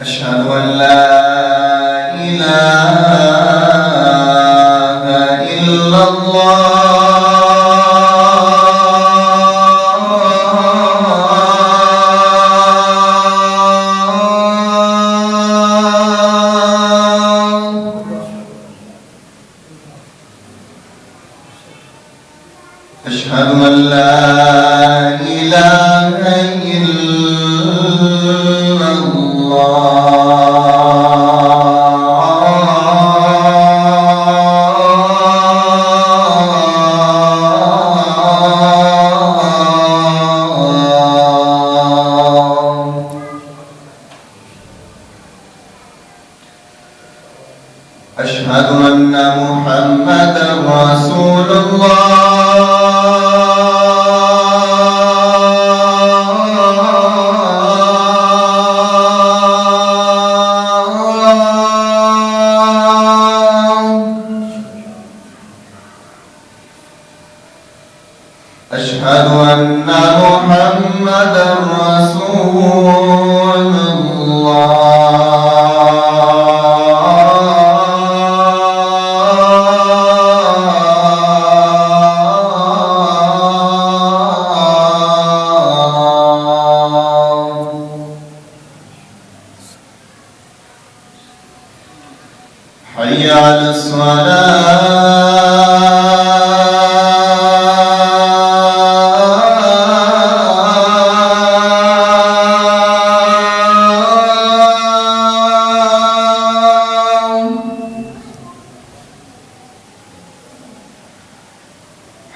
أشهد أن لا إله إلا الله أشهد أن لا إله إلا أشهد أن محمدا رسول الله أشهد أن محمدا رسول الله حي على الصلاة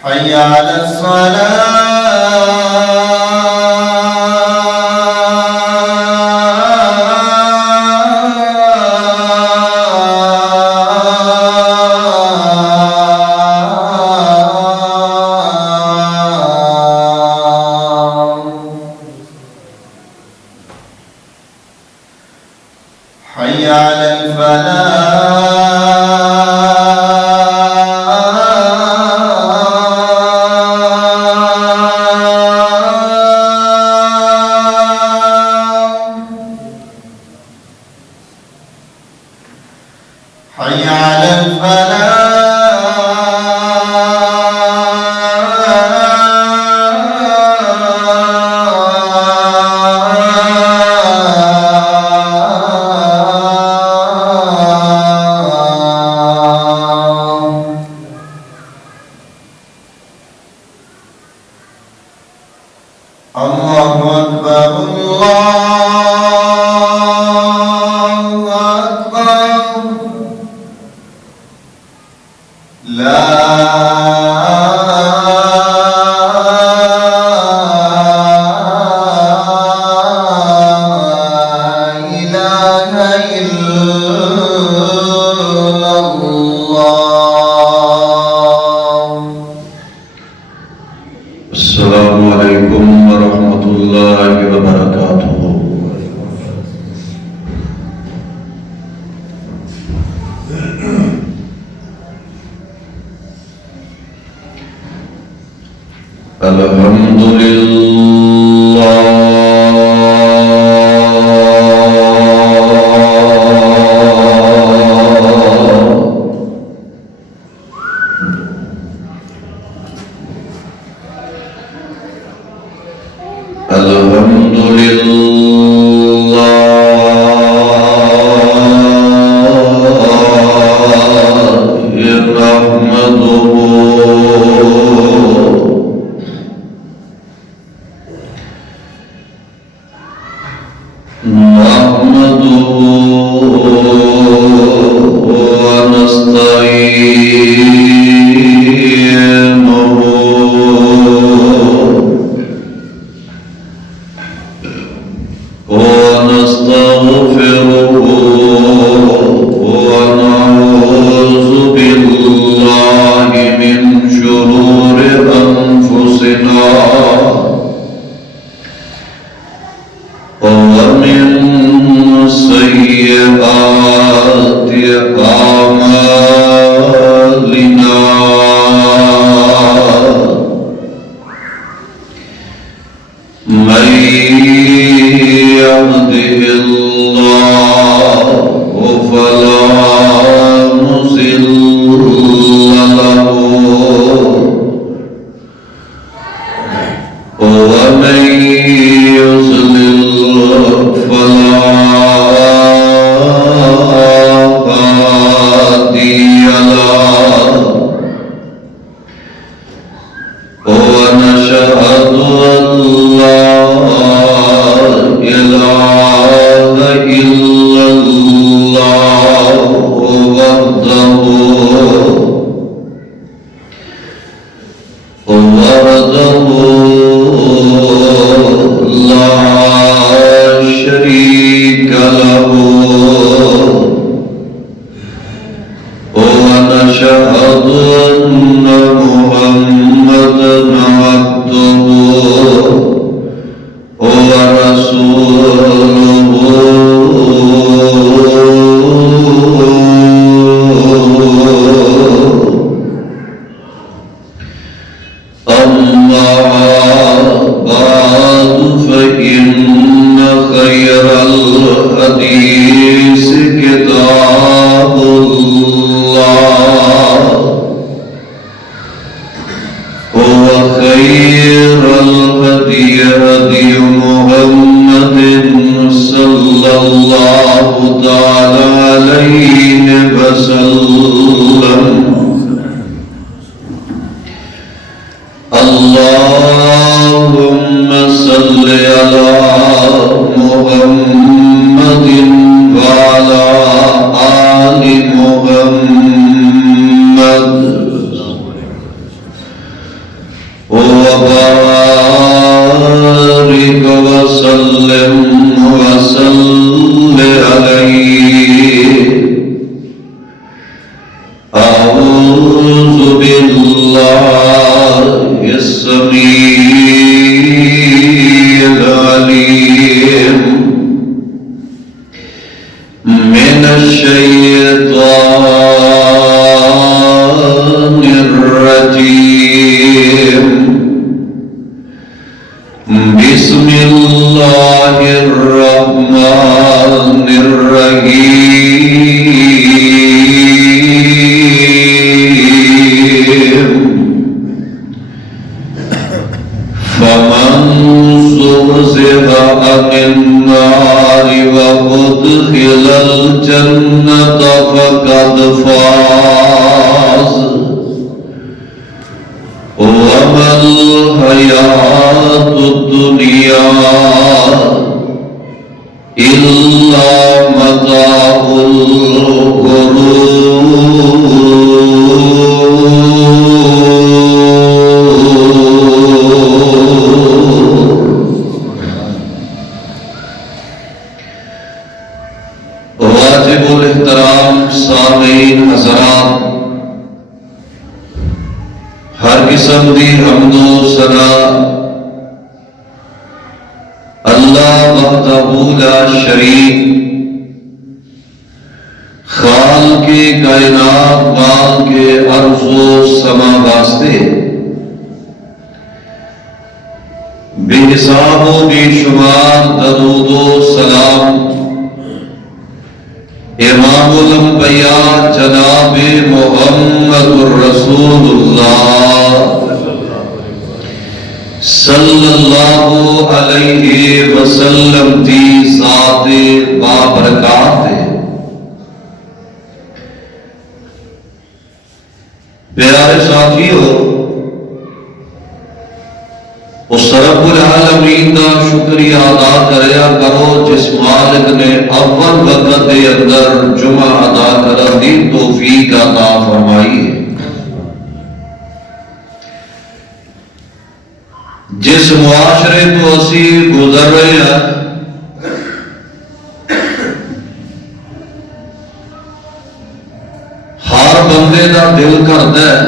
حي على الصلاة حي على الفلاح حي على الفلاح الله أكبر الله أكبر لا إله إلا الله. السلام عليكم ورحمة الله وبركاته. الحمد لله الحمد لله نحمده أشهد أن محمدا عبده أما بعد فإن خير الحديث كتاب الله وخير الهدي هدي محمد صلى الله تعالى عليه وسلم اللهم صل على محمد وعلى آل محمد وبارك وسلم عليه. أعوذ بالله السميع العليم من الشيطان الرجيم. بسم الله الرحمن الرحيم. فمن زحزح عن النار وأدخل الجنة فقد فاز وما الحياة الدنيا إلا متاع الغرور. واجب الاحترام سامعین حضرات، ہر قسم دی حمد و ثنا اللہ وحدہ لا شریک خالق کائنات مالک ارض و سما واسطے بے حساب و بے شمار درود و سلام امام الانبیاء جناب محمد الرسول اللہ صلی اللہ علیہ وسلم دی ذات بابرکات ہے۔ پیارے ساتھیو، اس رب العالمین کا شکریہ ادا کریا کرو جس مالک نے اول وقت کے اندر جمعہ ادا کرن دی توفیق عطا فرمائی ہے، جس معاشرے تو اسی گزر رہے ہیں ہر بندے دا دل کرتا ہے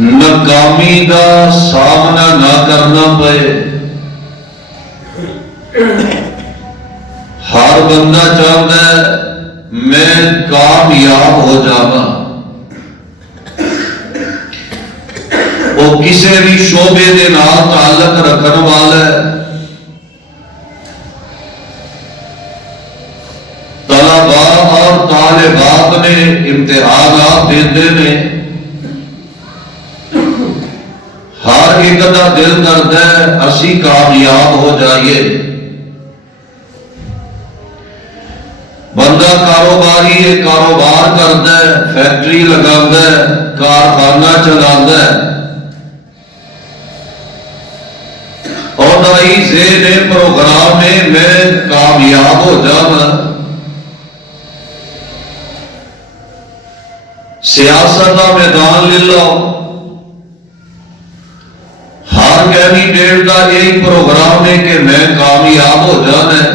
ناکامی دا سامنا نہ کرنا پئے، ہر بندہ چاہتا ہے میں کامیاب ہو جاواں، وہ کسی بھی شعبے دے نال تعلق رکھن والا ہے، طلباء اور طالبات نے امتحانات دیتے ہیں، ہر ایک کا دل کرتا ہے اسی کامیاب ہو جائیے۔ بندہ کاروباری ہے، کاروبار کرتا ہے، فیکٹری لگاتا ہے، کارخانہ چلاتا ہے، اور نئی ذہن پروگرام میں کامیاب ہو جانا۔ سیاست کا میدان لے لو، ہر کینڈیڈیٹ کا ایک پروگرام ہے کہ میں کامیاب ہو جانا ہے،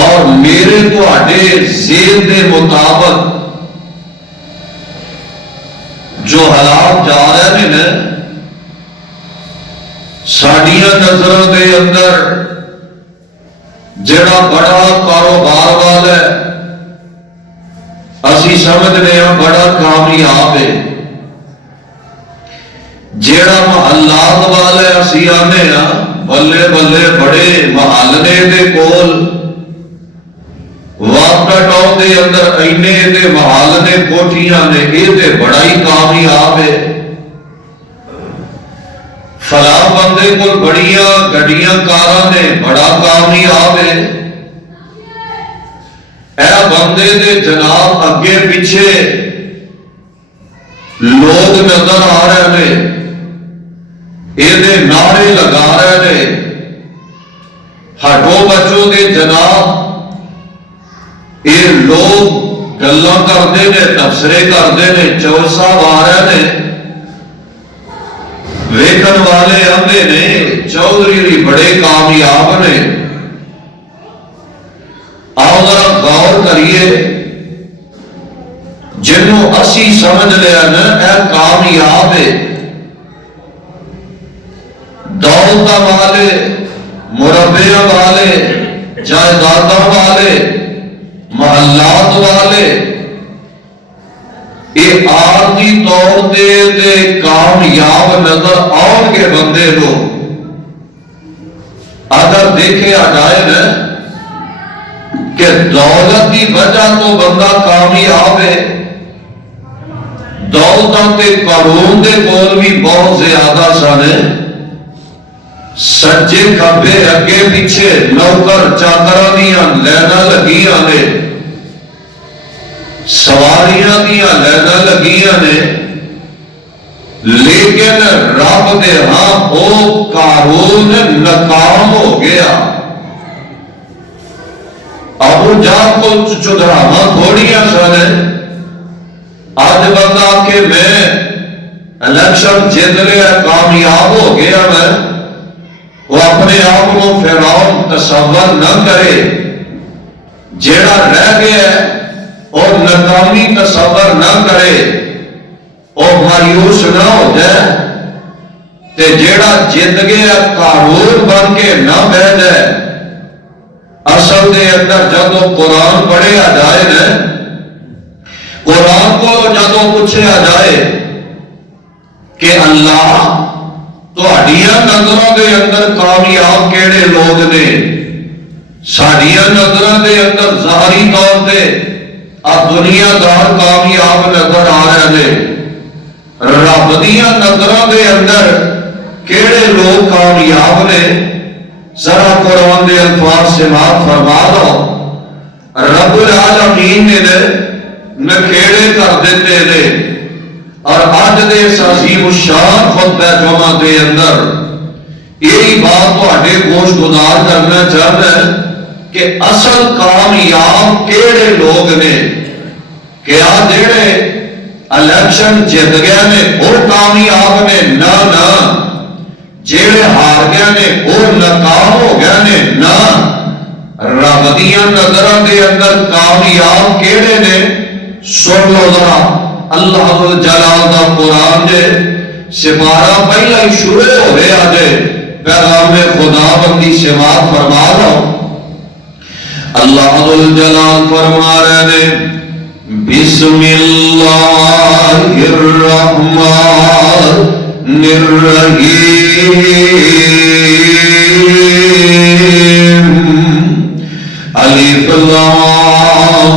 اور میرے تواڈے ذہن دے مطابق جو حالات جا رہے ہیں نا، ساڈیاں نظروں دے اندر جڑا بڑا کاروبار والا ہے اسی سمجھنے ہیں بڑا کامیاب ہے، جڑا محلات والا ہے اسی آنے ہاں بلے بلے بڑے محلے دے کول واٹر ٹاؤن دے اندر اینے دے محلے کوٹھیاں نے، یہ تے بڑا ہی کامیاب ہے۔ فلاں بندے کو بڑیاں گڈیاں کاراں نے، بڑا کامیاب ہے۔ اے بندے دے جناب اگے پیچھے لوگ نظر آ رہے ہیں، یہ نعرے لگا رہے ہیں، ہٹو بچو دے جناب یہ لوگ گلاں کرتے ہیں، تبصرے کرتے ہیں، چور صاحب آ رہے ہیں، ویکن والے آندے نے چودھری بھی بڑے کامیاب نے۔ آؤ ذرا غور کریے، جنوں اسی سمجھ لیا نا اے کامیاب ہے، دولت والے، مربیاں والے، جائیداد والے، محلات والے، یہ آرتی طور دے کامیاب نظر آؤ گے بندے کو اگر دیکھے جائے نا کہ دولت کی وجہ تو بندہ کامیاب ہے، دولت کے قارون دے کول بھی بہت زیادہ سن، سجے کھبے اگے پیچھے نوکر چاکراں دیاں لائناں لگیاں نے، سواریاں دیاں لائناں لگیاں نے، لیکن رب دے ہاں وہ قارون ناکام ہو گیا۔ ابو جہل کو چودھراواں تھوڑیاں سن، آج بندہ کہ میں الیکشن جیت لیا کامیاب ہو گیا، میں وہ اپنے آپ کو فرعون تصور نہ کرے، جیڑا رہ گیا ہے اور ناکامی تصور نہ کرے اور مایوس نہ ہو جائے، تے جیڑا جیت گیا قارون بن کے نہ بہ جائے۔ اصل دے اندر جدو قرآن پڑھیا جائے نا، قرآن کو جدو پوچھا جائے کہ اللہ تہاڈیاں نظروں دے اندر کامیاب کیڑے لوگ نے، ساڈیاں نظروں دے اندر ظاہری طور پہ دنیا دار کامیاب نظر آ رہے ہیں، رب دیاں نظروں دے اندر کیڑے لوگ کامیاب نے؟ ذرا قرآن دے الفاظ سماعت فرما لو۔ رب العالمین نے نکھیڑے کر دیتے نے، اور آج دے عظیم الشان خطبہ جمعہ دے اندر یہی بات تہاڈے گوش گزار کرنا چاہتا ہے کہ اصل کامیاب کیڑے لوگ نے؟ کیا جڑے الیکشن جیت گئے نے وہ کامیاب نے؟ نہ نہ، جڑے ہار گئے نے وہ ناکام ہو گئے نے؟ نہ، رب دیاں نظراں دے اندر کامیاب کیڑے نے؟ سن لو ذرا اللہ جلال دا قرآن جے سپارہ پہلا ہی شروع ہو رہا جے، پیغام خدا بندی سماعت فرما لو۔ اللہ جلال فرما رہے نے بسم اللہ الرحمن الرحیم الف لام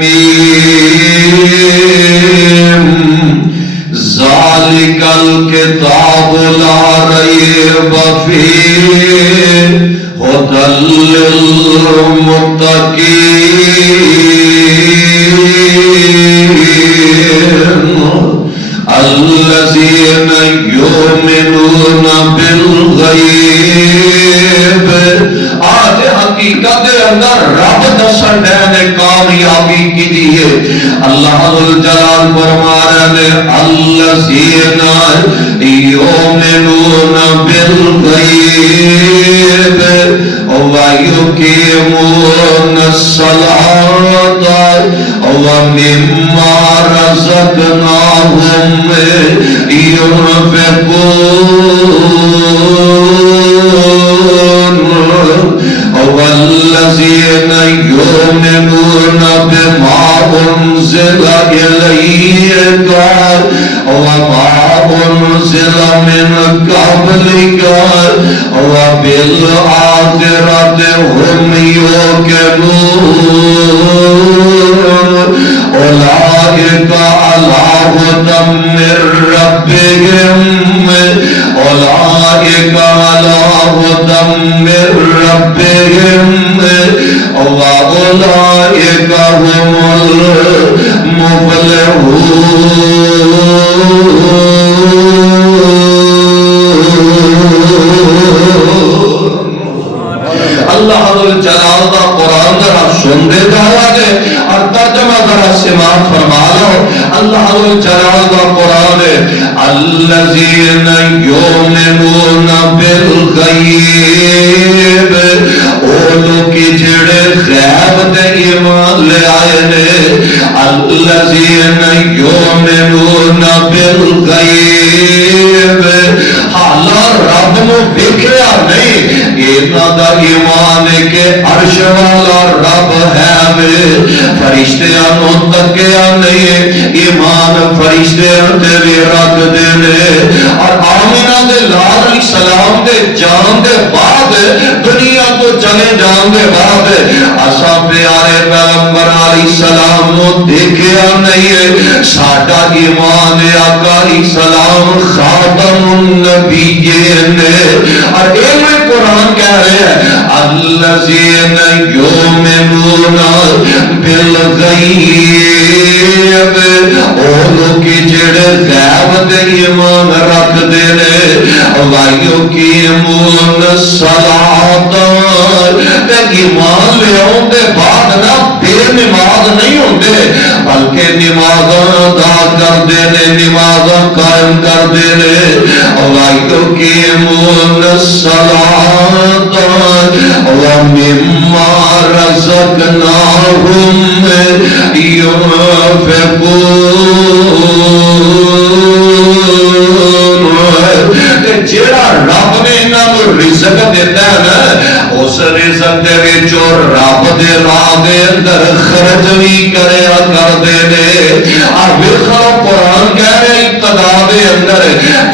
میم ذالک الکتاب لا ریب فیہ ھدی للمتقین الذین یؤمنون بالغیب۔ آج حقیقت اندر رب دسن نے کامیابی کی دیئے۔ اللہ جلال فرما رہے ہیں الذین یؤمنون بالغیب وَيُقِيمُونَ الصَّلَاةَ وَمِمَّا رَزَقْنَاهُمْ يُنْفِقُونَ وَالَّذِينَ يُؤْمِنُونَ بِمَا أُنزِلَ إِلَيْكَ وَمَا أُنزِلَ مِنْ قَبْلِكَ وَبِالْآخِرَةِ هُمْ يُوقِنُونَ أُولَئِكَ عَلَى هُدًى مِّن رَّبِّهِمْ أُولَئِكَ على هدى من ربهم وأولئك هم المفلحون اللہ حضرت جلال دا قرآن ذرا سن دے جایا دے اور ترجمہ ذرا سماعت فرما لو اللہ حضرت جلال دا قرآن ہے الذین یؤمنون بالغیب او لوگ جڑے غیب تے ایمان لے آئے نے الذین یؤمنون بالغیب حالا رب نو دیکھیا نہیں اینا دا ایمان کہ عرش والا رب ہے فرشتیاں نو تکیا نہیں ایمان فرشتیاں تے بھی رکھ دینے اور آمینہ دے لال علیہ السلام دے جان دے بعد دنیا تو چلے جان دے بعد اساں پیارے پیغمبر علیہ السلام نو دیکھیا نہیں ساڈا ایمان آقا علیہ السلام خاتم النبیین اور ایویں قرآن کہہ رہے ہیں الذین یؤمنون بالغیب او لوگ جڑے غیب تے ایمان رکھ دے نے وَيُقِيمُونَ الصَّلَاةَ تے ایمان لے آؤں دے بعد نہ بے نماز نہیں ہوندے بلکہ نمازاں ادا کر دے نے نمازاں قائم کر دے نے وَيُقِيمُونَ الصَّلَاةَ وَمِمَّا رَزَقْنَاهُمْ يُنْفِقُونَ جیڑا رب نے انہاں نوں رزق دیتا ہے نا اس رزق دے وچ رب دے راہ دے اندر خرچ بھی کریا کر دے نے اور ویکھو قرآن کہہ رہے ابتدا دے اندر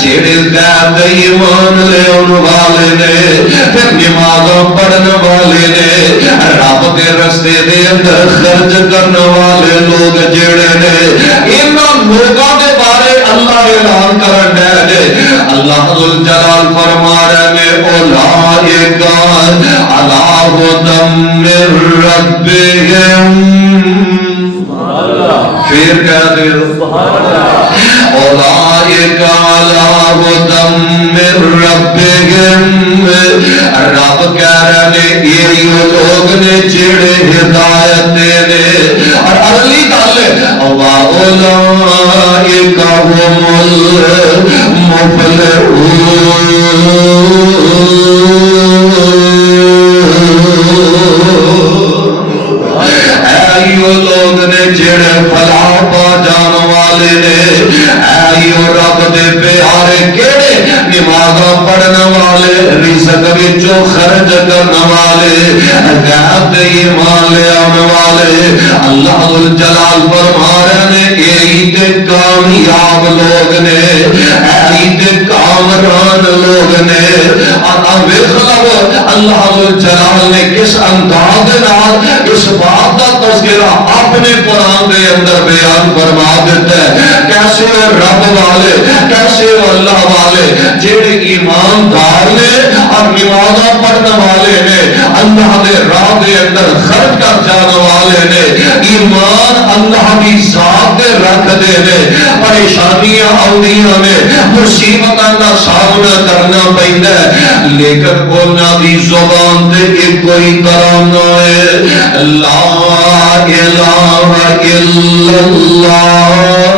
جیڑے غیب دے ایمان لے اون والے نے پھر نمازاں پڑھن والے نے رب دے رستے دے اندر خرچ کرن والے لوگ جیڑے نے انہاں لوگاں دے بارے اللہ اعلان کرن دے اللہ ذل جلال فرما رہے ہیں اولئک علی ہدی من ربہم پھر کہہ دے اولئک علی ہدی من ربہم رب کہہ رہے ہیں یہ لوگ نے جڑے ہدایت دے نے اور اگلی گل واولئک هم المفلحون ایو لوگ نے جڑے فلاح پا جان والے نے ایو رب دے پیارے کیڑے نمازاں پڑھن والے رزق وچوں خرچ کرن والے غیب تے ایمان لے آن والے اللہ ذل جلال فرما رہے نے یہی تے کامیاب لوگ نے یہی تے کامران لوگ نے اور ویکھ لو اللہ ذل جلال نے کس انداز دے نال اس بات دا تذکرہ اپنے قرآن دے اندر بیان فرما دیتا ہے کیسے وہ رب والے کیسے وہ اللہ والے جڑے ایماندار نے اور نمازاں پڑھنے والے نے اللہ دے راہ دے اندر خرچ کر جانے والے نے ایمان اللہ کی ذات دے رکھ دے نے پریشانیاں آؤندیاں نے مصیبتاں دا سامنا کرنا پیندا ہے لیکن انہاں دی زبان تے ایک کوئی ترانہ ہے لا الہ الا اللہ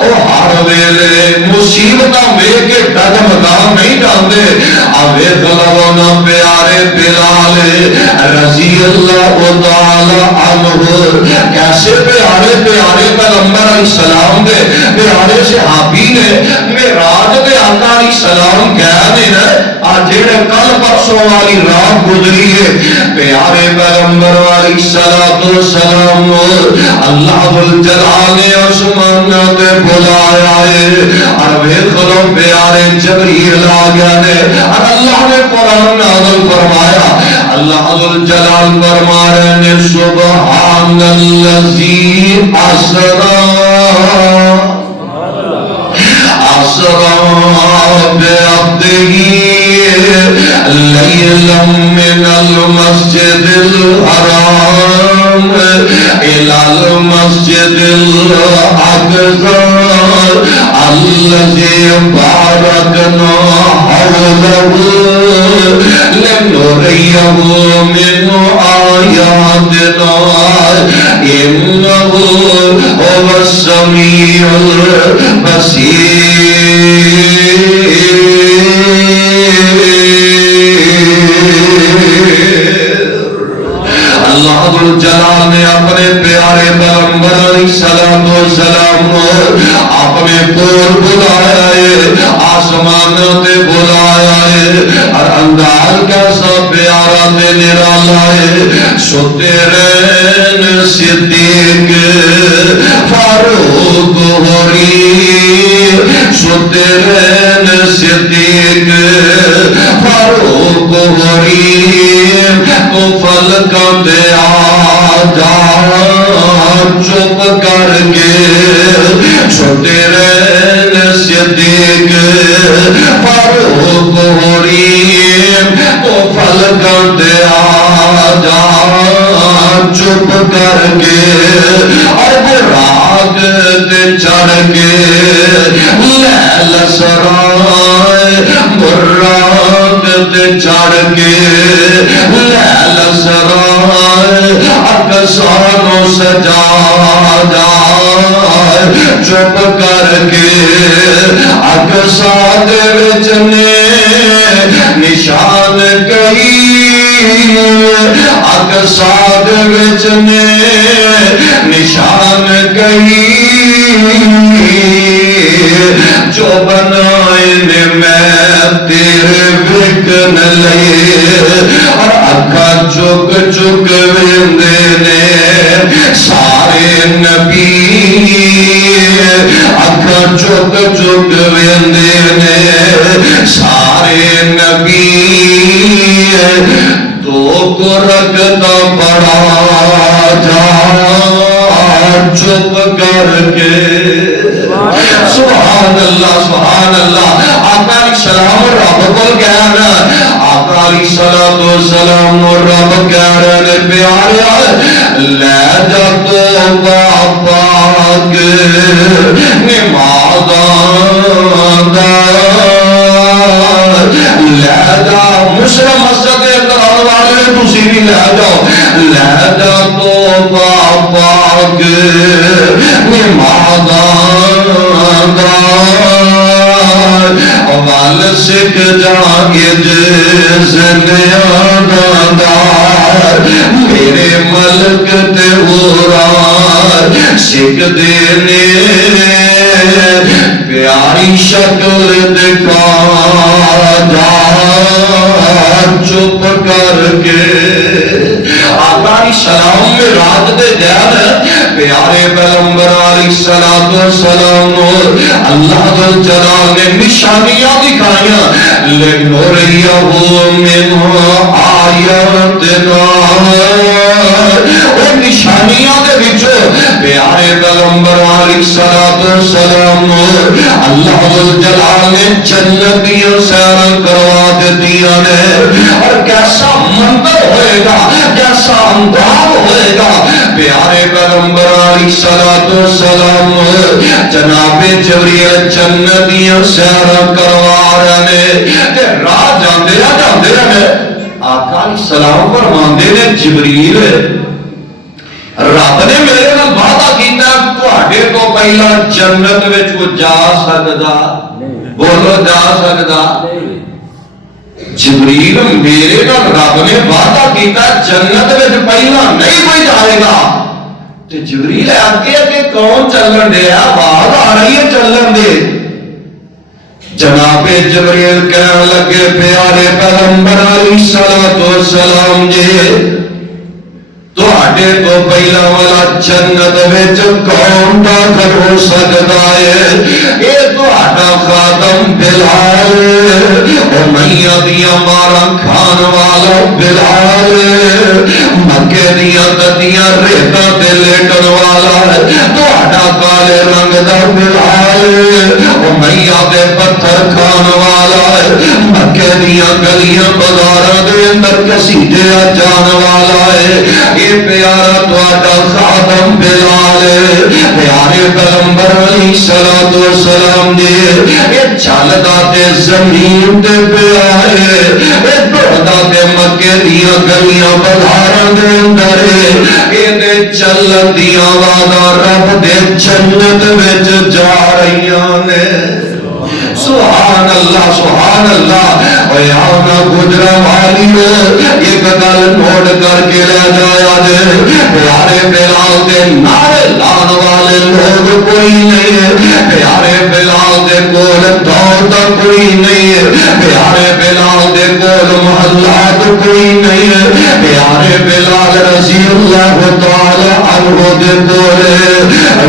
وہ ہر ویلے مصیبت ویکھ کے ڈگمگا نہیں جاندے ویکھ لو نا پیارے بلال رضی اللہ تعالی عنہ کیسے پیارے پیارے پیغمبر علیہ السلام دے پیارے صحابی نے معراج دے آقا علیہ السلام گئے نے جڑے کل پرسوں والی رات گزری ہے پیارے پیغمبر علیہ السلام اللہ ذوالجلال نے آسمان تے بلایا ہے اور ویکھ لو پیارے جبریل آ گیا نے اور اللہ نے قرآن نازل فرمایا اللہ ذوالجلال فرما رہے ہیں سبحان الذی اسرا بعبده ليلا من المسجد الحرام إلى المسجد الأقصى الذي باركنا حوله لنريه من آياتنا إنه هو السميع اللہ ذوالجلال نے اپنے پیارے پیغمبر علیہ السلام اپنے پور بلایا ہے آسمان تے بلایا ہے اور انداز کیسا پیارا تے نرالا ہے سوتے رہن صدیق فاروق ہوری سوتے رہن صدیق فاروق ہوری تو فلکاں دے آ جا چپ کر کے چھوٹے رہن صدیق فاروق ہوری تو فلکاں دے آ جا چپ کر کے اور براق تے چڑھ کے لیل سرائے براق تے چڑھ کے لیل سرائے اقصانوں سجا جائے چپ کر کے اقصا دے وچ نشان کئی اقصا دے وچ نشان کئی جو بنائے نے میں تیرے وکن لئے اور اکھا چک چک ویندے نے سارے نبی اکھا چک چک ویندے نے سارے نبی تو کو رکھتا بڑا جا چپ کر کے سبحان اللہ سبحان اللہ آقا علیہ السلام رب کو کہہ رہا آقا علیہ السلام رب کہہ رہے پیارا لے جا تو پاک نمازاں لے جا مسلم مسجد اندر آنے والے تسی بھی لے جاؤ لے جا تو پاک وال سکھ جاگد زندیاندار میرے ملک تے ہورار سکھ دینے پیاری شکل دکھا جا چپ کر کے آقا علیہ السلام میں رات دے جان پیارے پیغمبر علیہ السلام اللہ ذوالجلال نے نشانیاں دکھائیاں لنریہ من آیاتنا اور نشانیاں دے وچوں پیارے پیغمبر علیہ السلام اللہ ذوالجلال نے جنتیاں سیر کروا دیا نے اور کیسا منظر ہوئے گا کیسا انداز ہوئے گا پیارے پیغمبر علیہ السلام جناب جبریل جنتیاں سیر کروا رہے تے راہ جاندے رہے آقا علیہ السلام فرماندے نے جبریل رب نے میرے نال وعدہ کیتا تواڈے تو پہلا جنت وچ کو جا سکدا؟ بولو جا سکدا؟ جبریل میرے نال رب نے وعدہ کیتا جنت وچ پہلا نہیں کوئی جائے گا. تے جبریل آگے کہ کون چلن دے؟ آواز آ رہی ہے چلن دے. جناب جبریل کہنے لگے پیارے پیغمبر علیہ الصلوۃ والسلام جی تواڈے تو پہلا والا جنت وچ کون داخل ہو سکدا ہے؟ اے تہاڈا خادم بلال امیہ دیاں ماراں کھان والا بلال مکے دیاں تتیاں ریتاں تے لیٹن والا تہاڈا کالے رنگ دا بلال امیہ دے پتھر کھان والا مکے دیاں گلیاں بازاراں دے اندر گھسیٹیا جان والا ہے. پیارا تواڈا خادم بلال پیارے پیغمبر علیہ الصلوۃ والسلام جی اے چلدا تے زمین تے پیا ہے اے دوڑدا تے مکے دیاں گلیاں بازاراں دے اندر اے تے چلن دیاں آوازاں رب دے جنت وچ جا رہیاں نے. سبحان اللہ سبحان اللہ. اے آنا گجرا والی ایک گل نوٹ کر کے لے جایا جے پیارے بلال دے نعرے لان والے لوگ کوئی نہیں ہے. پیارے بلال دے کول دولت کوئی نہیں ہے. پیارے بلال دے کول محلات کوئی نہیں ہے. پیارے بلال رضی اللہ تعالی عنہ دے کول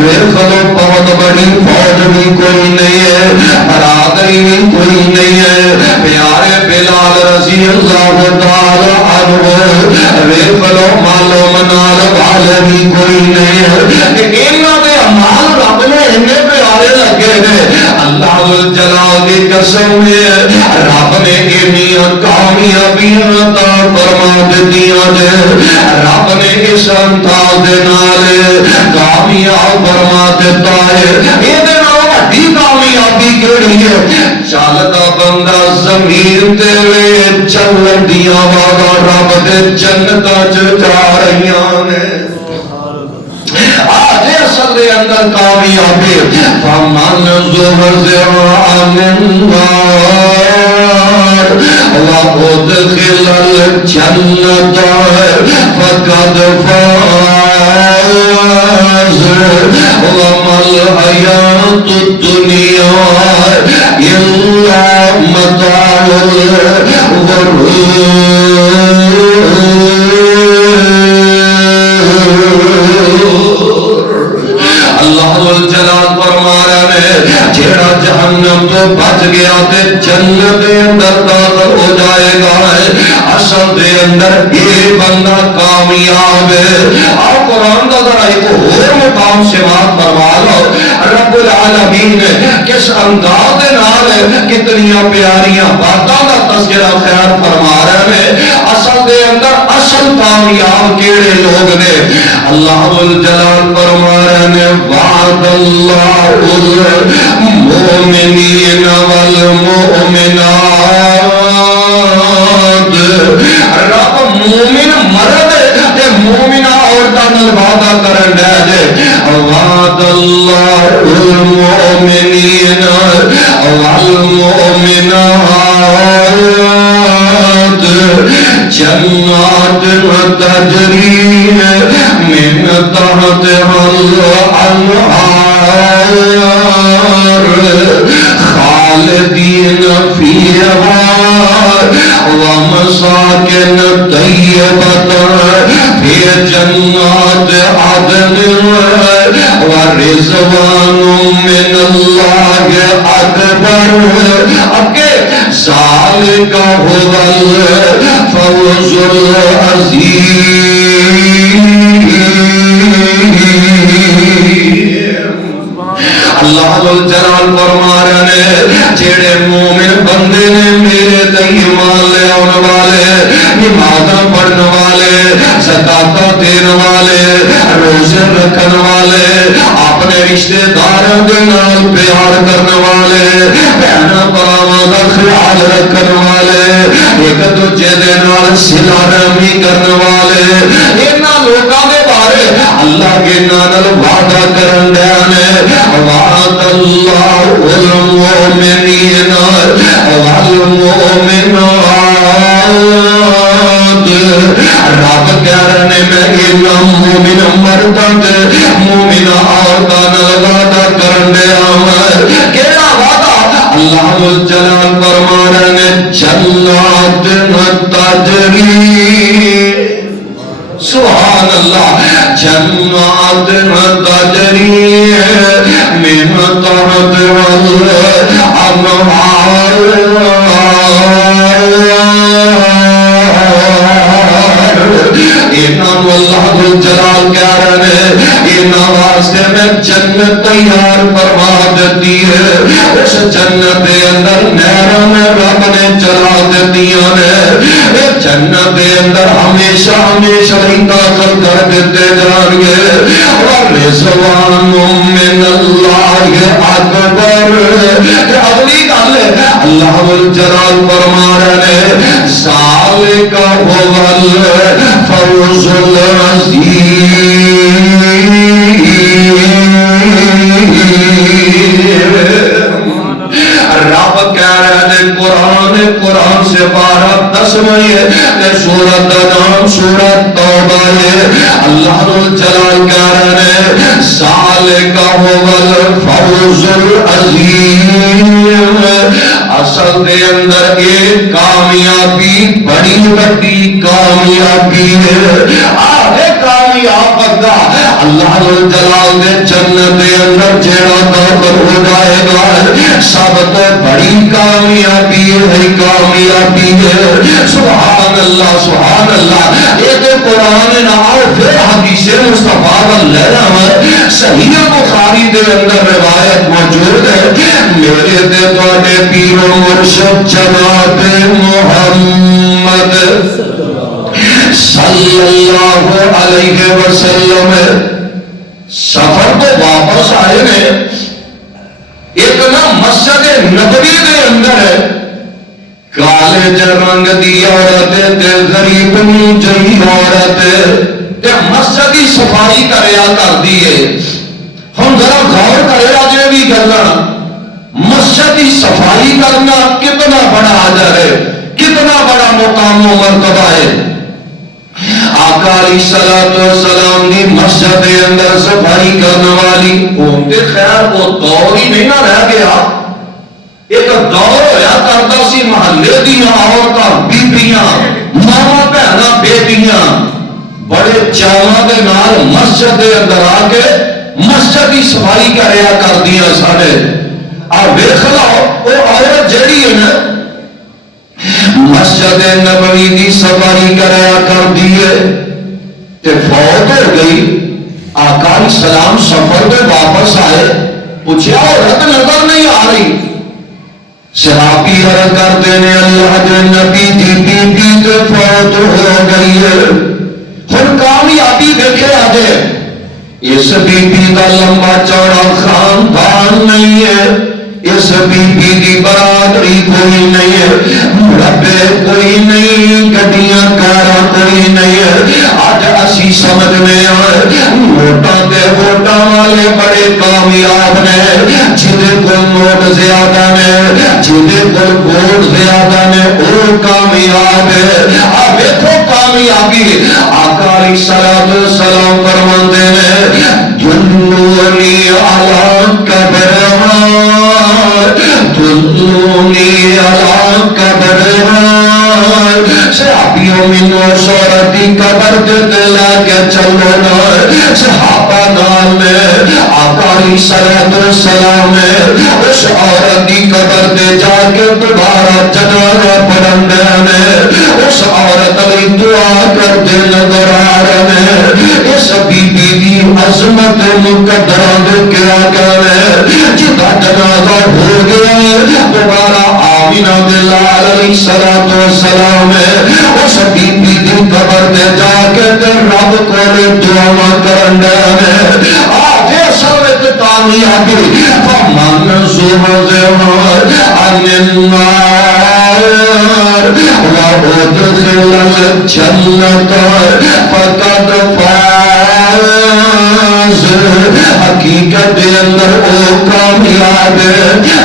ویکھو بہت بڑی فوج بھی کوئی نہیں ہے برادری بھی کوئی نہیں ہے. پیارے بلال رضی اللہ تعالی عنہ ویکھو مالو منال والے بھی کوئی نہیں ہے. انہاں دے اعمال رب نے اننے پیارے لگے نے. اللہ جلال دی قسم ہے رب نے انیاں کامیابیاں عطا فرما دتیاں نے. رب نے اس انداز دے نال کامیاب فرما دیتا ہے. اے دے نال وڈی کامیابی کیڑی ہے؟ چلدا بندہ زمین تے وے چلن دیاں آوازاں رب دے جنتاں چ جا رہیاں نے. آجے اصل دے اندر کامیابی فمن زحزح عن النار وادخل الجنة فقد فاز وما الحياة الدنيا إلا متاع الغرور. اللہ جلال فرما رہے ہیں جیڑا جہنم تو بچ گیا تے جنت دے اندر داخل ہو جائے گا. اصل دے اندر یہ بندہ کامیاب ہے. آپ قرآن دا ذرا ایک اور مقام سماعت فرما لو. رب العالمین کس انداز دے نال کتنیاں پیاریاں باتاں دا تذکرہ خیر فرما رہے ہیں. اصل دے اندر اصل کامیاب کیڑے لوگ نے؟ اللہ الجلال فرما رہے ہیں وعد اللہ المؤمنین والمؤمنات. رب مومن مرد تے مومنہ عورتاں نال وعدہ کرن دے جے وعد اللہ المؤمنین والمؤمنات جنات تجری من تحتها الانہار خالدین فیہا ومساکن طیبۃ فی جنات عدن ورضوان من اللہ اکبر. ذالک هو الفوز العظیم. اللہ جلال فرما رہے ہیں جیڑے مومن بندے نے میرے تے ایمان لے آن والے نمازاں پڑھن والے زکاتاں دین والے روزے رکھن والے اپنے رشتے داراں دے نال پیار کرن والے بہناں بھراواں دا خیال رکھن والے ایک دوجے دے نال صلہ رحمی کرن والے انہاں لوکاں دے بارے اللہ کے نال وعدہ کرن دے نے مومن مرداں تے مومنہ عورتاں نال وعدہ کرن دے آمد کیڑا وعدہ اللہ جلال فرما رہے نے جنات تجری سبحان اللہ جنات تجری من تحتها الانہار انہوں اللہ جلال کہہ رہے ہیں انہوں واسطے میں جنت تیار فرما دیتی ہے اس جنت کے اندر نہروں میں رب نے چلا دیتی ہیں جنت کے اندر ہمیشہ ہمیشہ ہی داخل کر دیتے جان گے اور رضوان من اللہ اکبر اگلی گل ہے اللہ جلال فرما رہے ہیں ذالک هو الفوز العظیم رب کہہ رہے ہیں قرآن سے پارہ 10 سورت نام سورت توبہ ہے اللہ جلال کہہ رہے ہیں ذالک هو الفوز العظیم اصل دے اندر ایک کامیابی بڑی بڑی کامیابی ہے آدھے کامیاب بندہ اللہ جلال دے جنت دے اندر جیڑا داخل ہو جائے گا سب تو بڑی کامیابی ہے کامیابی ہے سبحان اللہ ایک قرآن نال پھر حدیث مصطفیٰ واللہ صحیح بخاری دے اندر روایت موجود ہے میرے دے توڑے پیر و مرشد جناب محمد صلی اللہ علیہ وسلم سفر تو واپس آئے نے ایک نا مسجد نبوی دے اندر ہے کالے رنگ دی عورت تے غریب جی عورت تے مسجد کی صفائی کریا کر دیے ہم ذرا غور کرے آجے بھی کرنا مسجد کی صفائی کرنا کتنا بڑا حاجر ہے کتنا بڑا مقام و مرتبہ ہے آقا علیہ السلام نے مسجد کے اندر صفائی کرنے والی ہوتے خیر وہ دور ہی نہیں نہ رہ گیا ایک دور ہویا کرتا سی محلے دیاں عورتاں بیبیاں ماما بہنا بیٹیاں بڑے چاواں دے نال مسجد کے اندر آ کے مسجد کی صفائی کریا کر دیا سارے اور ویکھ لو وہ عورت جڑی ہے نا مسجد نبوی کی صفائی کریا کر دیے تے فوت ہو گئی آقا علیہ السلام سفر میں واپس آئے پوچھا عورت نظر نہیں آ رہی صحابی عرض کرتے نے اللہ کے نبی دی بیٹی تے فوت ہو گئی ہے ہن کامیابی دیکھے آجے اس بیٹی کا لمبا چوڑا خاندان نہیں ہے اس بیٹی کی برادری کوئی نہیں ہے مربے کوئی نہیں گڈیاں کارا کوئی نہیں ہے آج اسی سمجھ میں آئے ووٹاں دے ووٹاں والے بڑے کامیاب نے جدے کو نوٹ زیادہ نے جدے کو ووٹ زیادہ نے وہ کامیاب ہے آپ دیکھو کامیابی آقا علیہ السلام فرماتے ہیں دلونی علی قبرہا دلونی علی قبرہا صحابیوں منو شورتی قبر دیتے لے چلو نا صحابہ نال میں آقا علیہ السلام اس عورت کی قبر دے جا کے دوبارہ جنازہ پڑھن دے اس عورت علی دعا کر دے نظر آ رہے اس بی بی دی عظمت مقدرہ دے کیا کرے جدا جنازہ ہو گیا دوبارہ آمینہ دلال علیہ السلام اس بی بی دی قبر دے جا کے رب کو دعا کرن دے آجے سویت کامیابی فمن زہزہر عن النار وادخل الجنت فقد فاز حقیقت اندر او کامیاب دے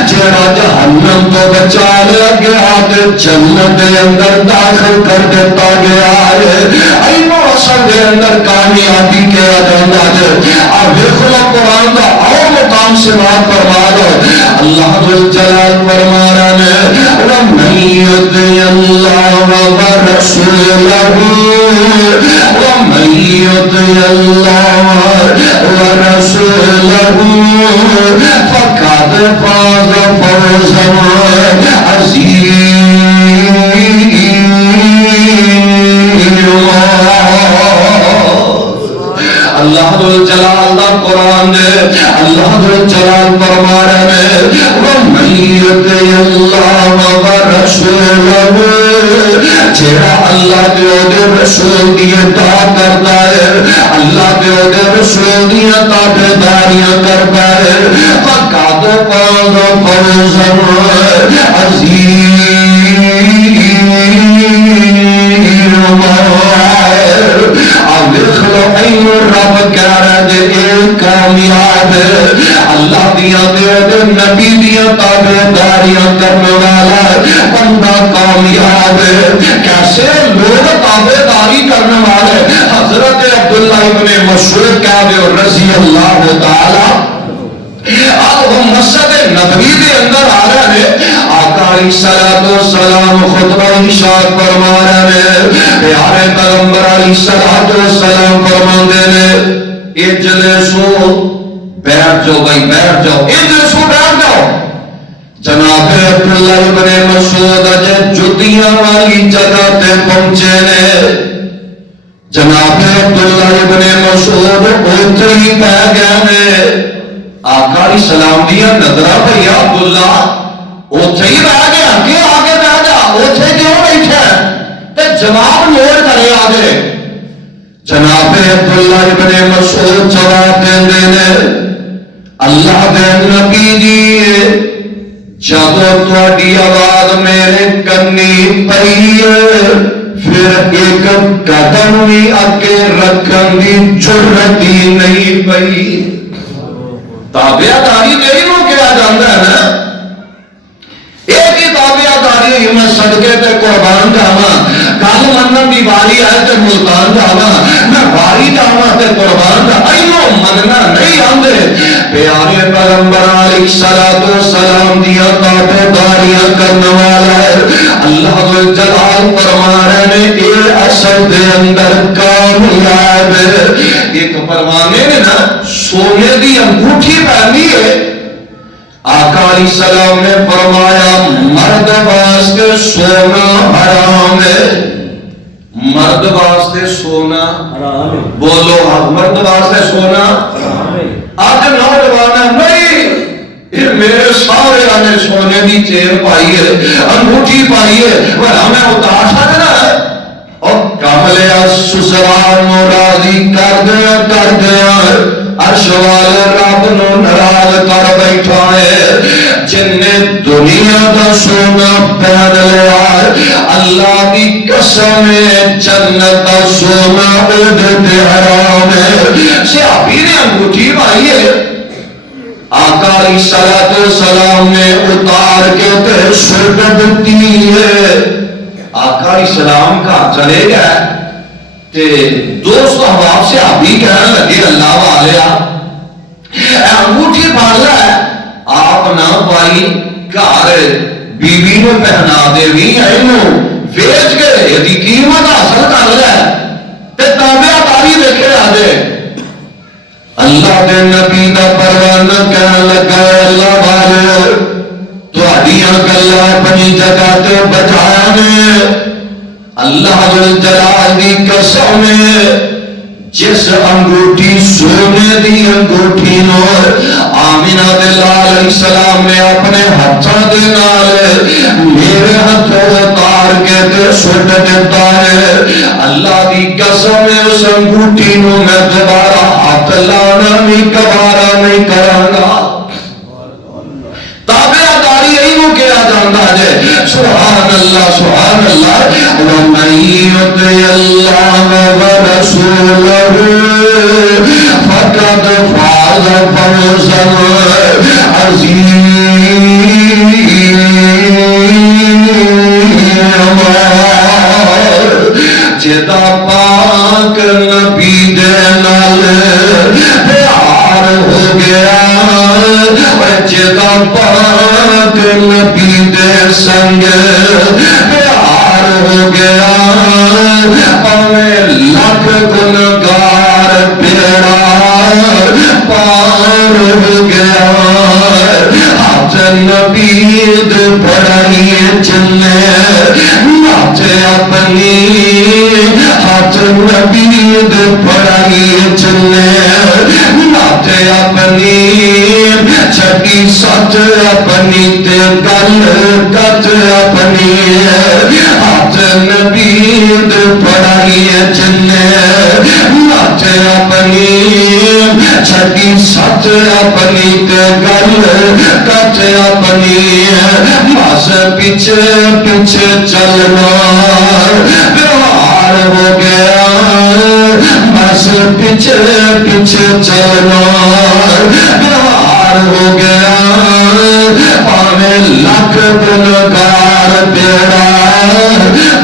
جڑا جہنم تو بچا لیا گیا تے جنت دے اندر داخل کر دیتا گیا ہے اینو اصل دے اندر کامیابی کیا جاتا ہے اب دیکھو قرآن دا اور مقام سے بات فرما دو اللہ جلال فرما رہا ہے وَمَن يُطِعِ اللَّهَ وَرَسُولَهُ وَمَن يُطِعِ اللَّهَ وَرَسُولَهُ فَقَدْ فَازَ فَوْزًا عَظِيمًا اللہ جلال دا قرآن دے اللہ جلال فرما رہے ہیں وَمَن يُطِعِ اللَّهَ وَرَسُولَهُ جیڑا اللہ دے رسول دی اطاعت کرتا ہے اللہ دے رسول دی تابعداریاں کرتا ہے فَقَدْ فَازَ فَوْزًا عَظِيمًا رب کہہ رہا ہے ایک کامیاب اللہ دیا دے نبی دیا تابعداریاں کرنے والا بندہ کامیاب کیسے لوگ تابعداری کرنے والے حضرت عبداللہ ابن مسعود کہہ دے رضی اللہ تعالی اب ہم مسجد نبوی کے اندر آ رہے ہیں آقا علیہ السلام خطبہ ارشاد فرما رہے ہیں پیارے پیغمبر علیہ السلام فرماندے نے اجلسو بیٹھ جاؤ بھائی بیٹھ جاؤ اجلسو بیٹھ جاؤ جناب عبداللہ ابن مسعود اجے جتیاں والی جگہ تے پہنچے نے جناب عبداللہ ابن مسعود اوتھے ہی پہ گئے نے آقا علیہ السلام دیا نظرہ بھئی عبداللہ اوتھے ہی بہ گیا کیوں آگے بہ جا اوتھے کیوں بیٹھے تے جواب نوٹ کرے آگے جناب عبداللہ ابن مسعود جواب دیندے نے اللہ دے نبی جی جب تہاڈی آواز میرے کنی پئی پھر ایک قدم بھی اگے رکھن دی جرت ہی نہیں پئی تابعداری تیری نو کیا جانتا ہے نا ایک ہی تابعداری میں صدقے تے قربان جاواں کل منن دی واری ہے تے ملتان جاواں میں واری جاواں تے قربان جا اینو مننا نہیں آندے پیارے پیغمبر علیہ السلام دیا تابعداریاں کرنے والا ہے اللہ جلال فرما رہے نے اے اصل دے اندر کامیاب ایک پروانے نے نا سونے دی انگوٹھی پہنی ہے آقا علیہ السلام نے فرمایا مرد واسطے سونا حرام ہے مرد واسطے سونا بولو مرد واسطے سونا آج نوجوانا نہیں میرے سارے آنے سونے دی چیر پائی ہے انگوٹھی پائی ہے وہ ہمیں اتار سکنا ہے اور کاملے سسرال نو راضی کر دیا عرش والے رب نو ناراض کر بیٹھا ہے جن نے دنیا دا سونا پہن لیا اللہ دی قسم جنت دا سونا اودے حرام ہے صحابی نے انگوٹھی پائی ہے آقا علیہ السلام نے اتار کے تے سٹ دیتی ہے آقا علیہ السلام کا چلے گئے تے دوست احباب سے ابھی کہنے لگے اللہ والیا اے انگوٹھی پھڑ لے آپ نہ پائی گھر بی بی نو پہنا دے وی اینو بیچ کے دی قیمت حاصل کر لے تے تابعداری دیکھے آ دے اللہ دے نبی دا پروانہ کہنے لگا اللہ والے تہاڈیاں گلاں اپنی جگہ تے بجایا نے اللہ جلال دی قسم جس انگوٹھی سونے دی انگوٹھی نو آمینہ دے لال علیہ السلام نے اپنے ہتھاں دے نال میرے ہتھوں اتار کے تے سٹ دیتا ہے اللہ دی قسم اس انگوٹھی نو میں دوبارہ ہاتھ لانا نہیں گوارا نہیں کراں گا تابعداری اینو کیا جاندا ہے سبحان اللہ وَمَن يُطِعِ اللَّهَ وَرَسُولَهُ فَقَدْ فَازَ فَوْزًا عَظِيمًا جدا پاک نبی دے سنگ پیار ہو گیا پاویں لاکھ گنہگار بیڑا پار ہو گیا ہاتھ نبی دے بڑائی چلے ناچ اپنی ہاتھ نبی دے بڑائی چلے ناچ اپنی چھٹی سچ اپنی تے گل کچ اپنی ہاتھ نبی دے بڑائی چلے ناچ اپنی چھٹی سچ اپنی تے گل کچ اپنی بس پیچھے پیچھے چلنا پیار ہو گیا بس پیچھے پیچھے چلنا پیار ہو گیا پاویں لاکھ گنہگار بیڑا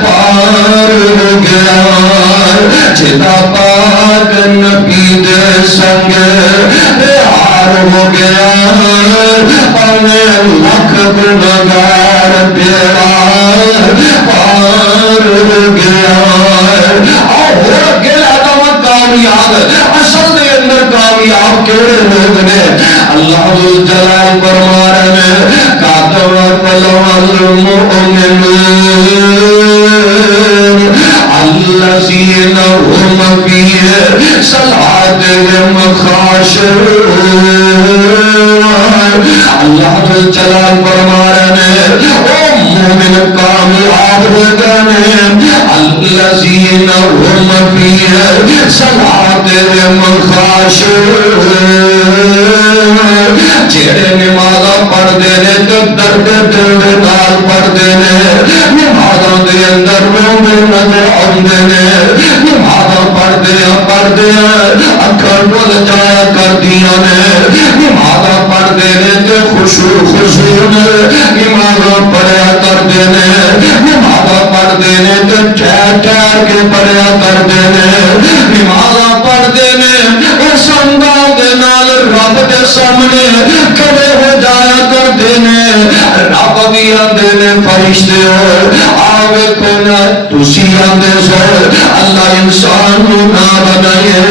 پار ہو گیا جدا پاک نبی دے سنگ پیار ہو گیا پاویں لاکھ گنہگار بیڑا پار ہو گیا اور اگے لاتا ہوں کامیاب اصل دے اندر کامیاب کیڑے لوگ نے اللہ جلال فرما رہے ہیں کاتب المؤمنون الذین هم فی صلاتهم خاشعون اللہ جلال فرما رہے ہیں او مومن کامیاب ہو گئے الذین هم فی صلاتهم خاشعون جڑے نمازاں پڑھتے ہیں تو درد دل نال پڑھتے ہیں نمازاں دے اندر روندے نظر آتے ہیں نمازاں پڑھتے ہیں اکھاں ڈل جایا کردیاں نے نمازاں پڑھتے ہیں تو خشوع نمازاں پڑھیا کرتے ہیں نمازاں پڑھتے ہیں تو ٹھہر کے پڑھیا کرتے ہیں نمازاں پڑھتے ہیں اس انداز دے نال رب دے سامنے کھڑے ہو جایا کرتے ہیں رب بھی آندے نے فرشتے ہو آ ویکھو نا تسی آندے سو اللہ انسان نو نہ بنائے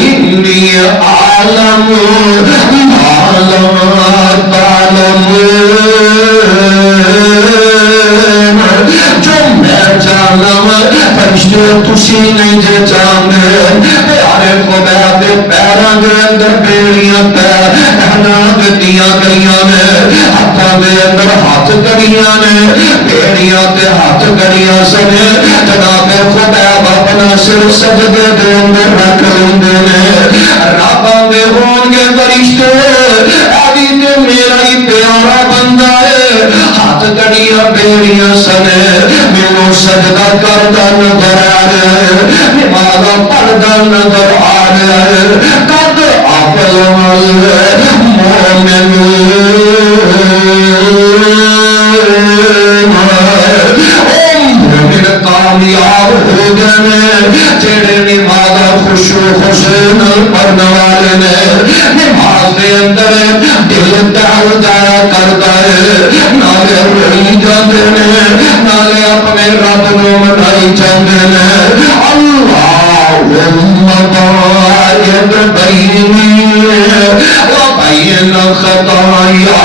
انی عالم عالم تعلمون جو میں جانم فرشتے تسی نہیں جے جاندے پیارے خدا دے پیراں دے اندر بیڑیاں دتیاں گئیاں نے ہاتھاں دے اندر ہاتھ کڑیاں نے بیڑیاں تے ہاتھ کڑیاں سن جناب خدا اپنا سر سجدے دے اندر رکھ لیندے نے رب دے ہون گے فرشتے ابھی تے میرا ہی پیارا بندہ ہے ہاتھ کڑیاں بیڑیاں سن مینوں سجدہ کردا نظر آ رہا ہے نمازاں پڑھدا نظر آ رہا ہے قد افلح کامیاب ہو گئے جڑے نماز خشوع پڑھنے والے نے نماز دے اندر دل دل جایا کرتا ہے نالے روئی جاندے نے نالے اپنے رب نو منائی جاندے نے اللہم باعد بینی وبین خطایا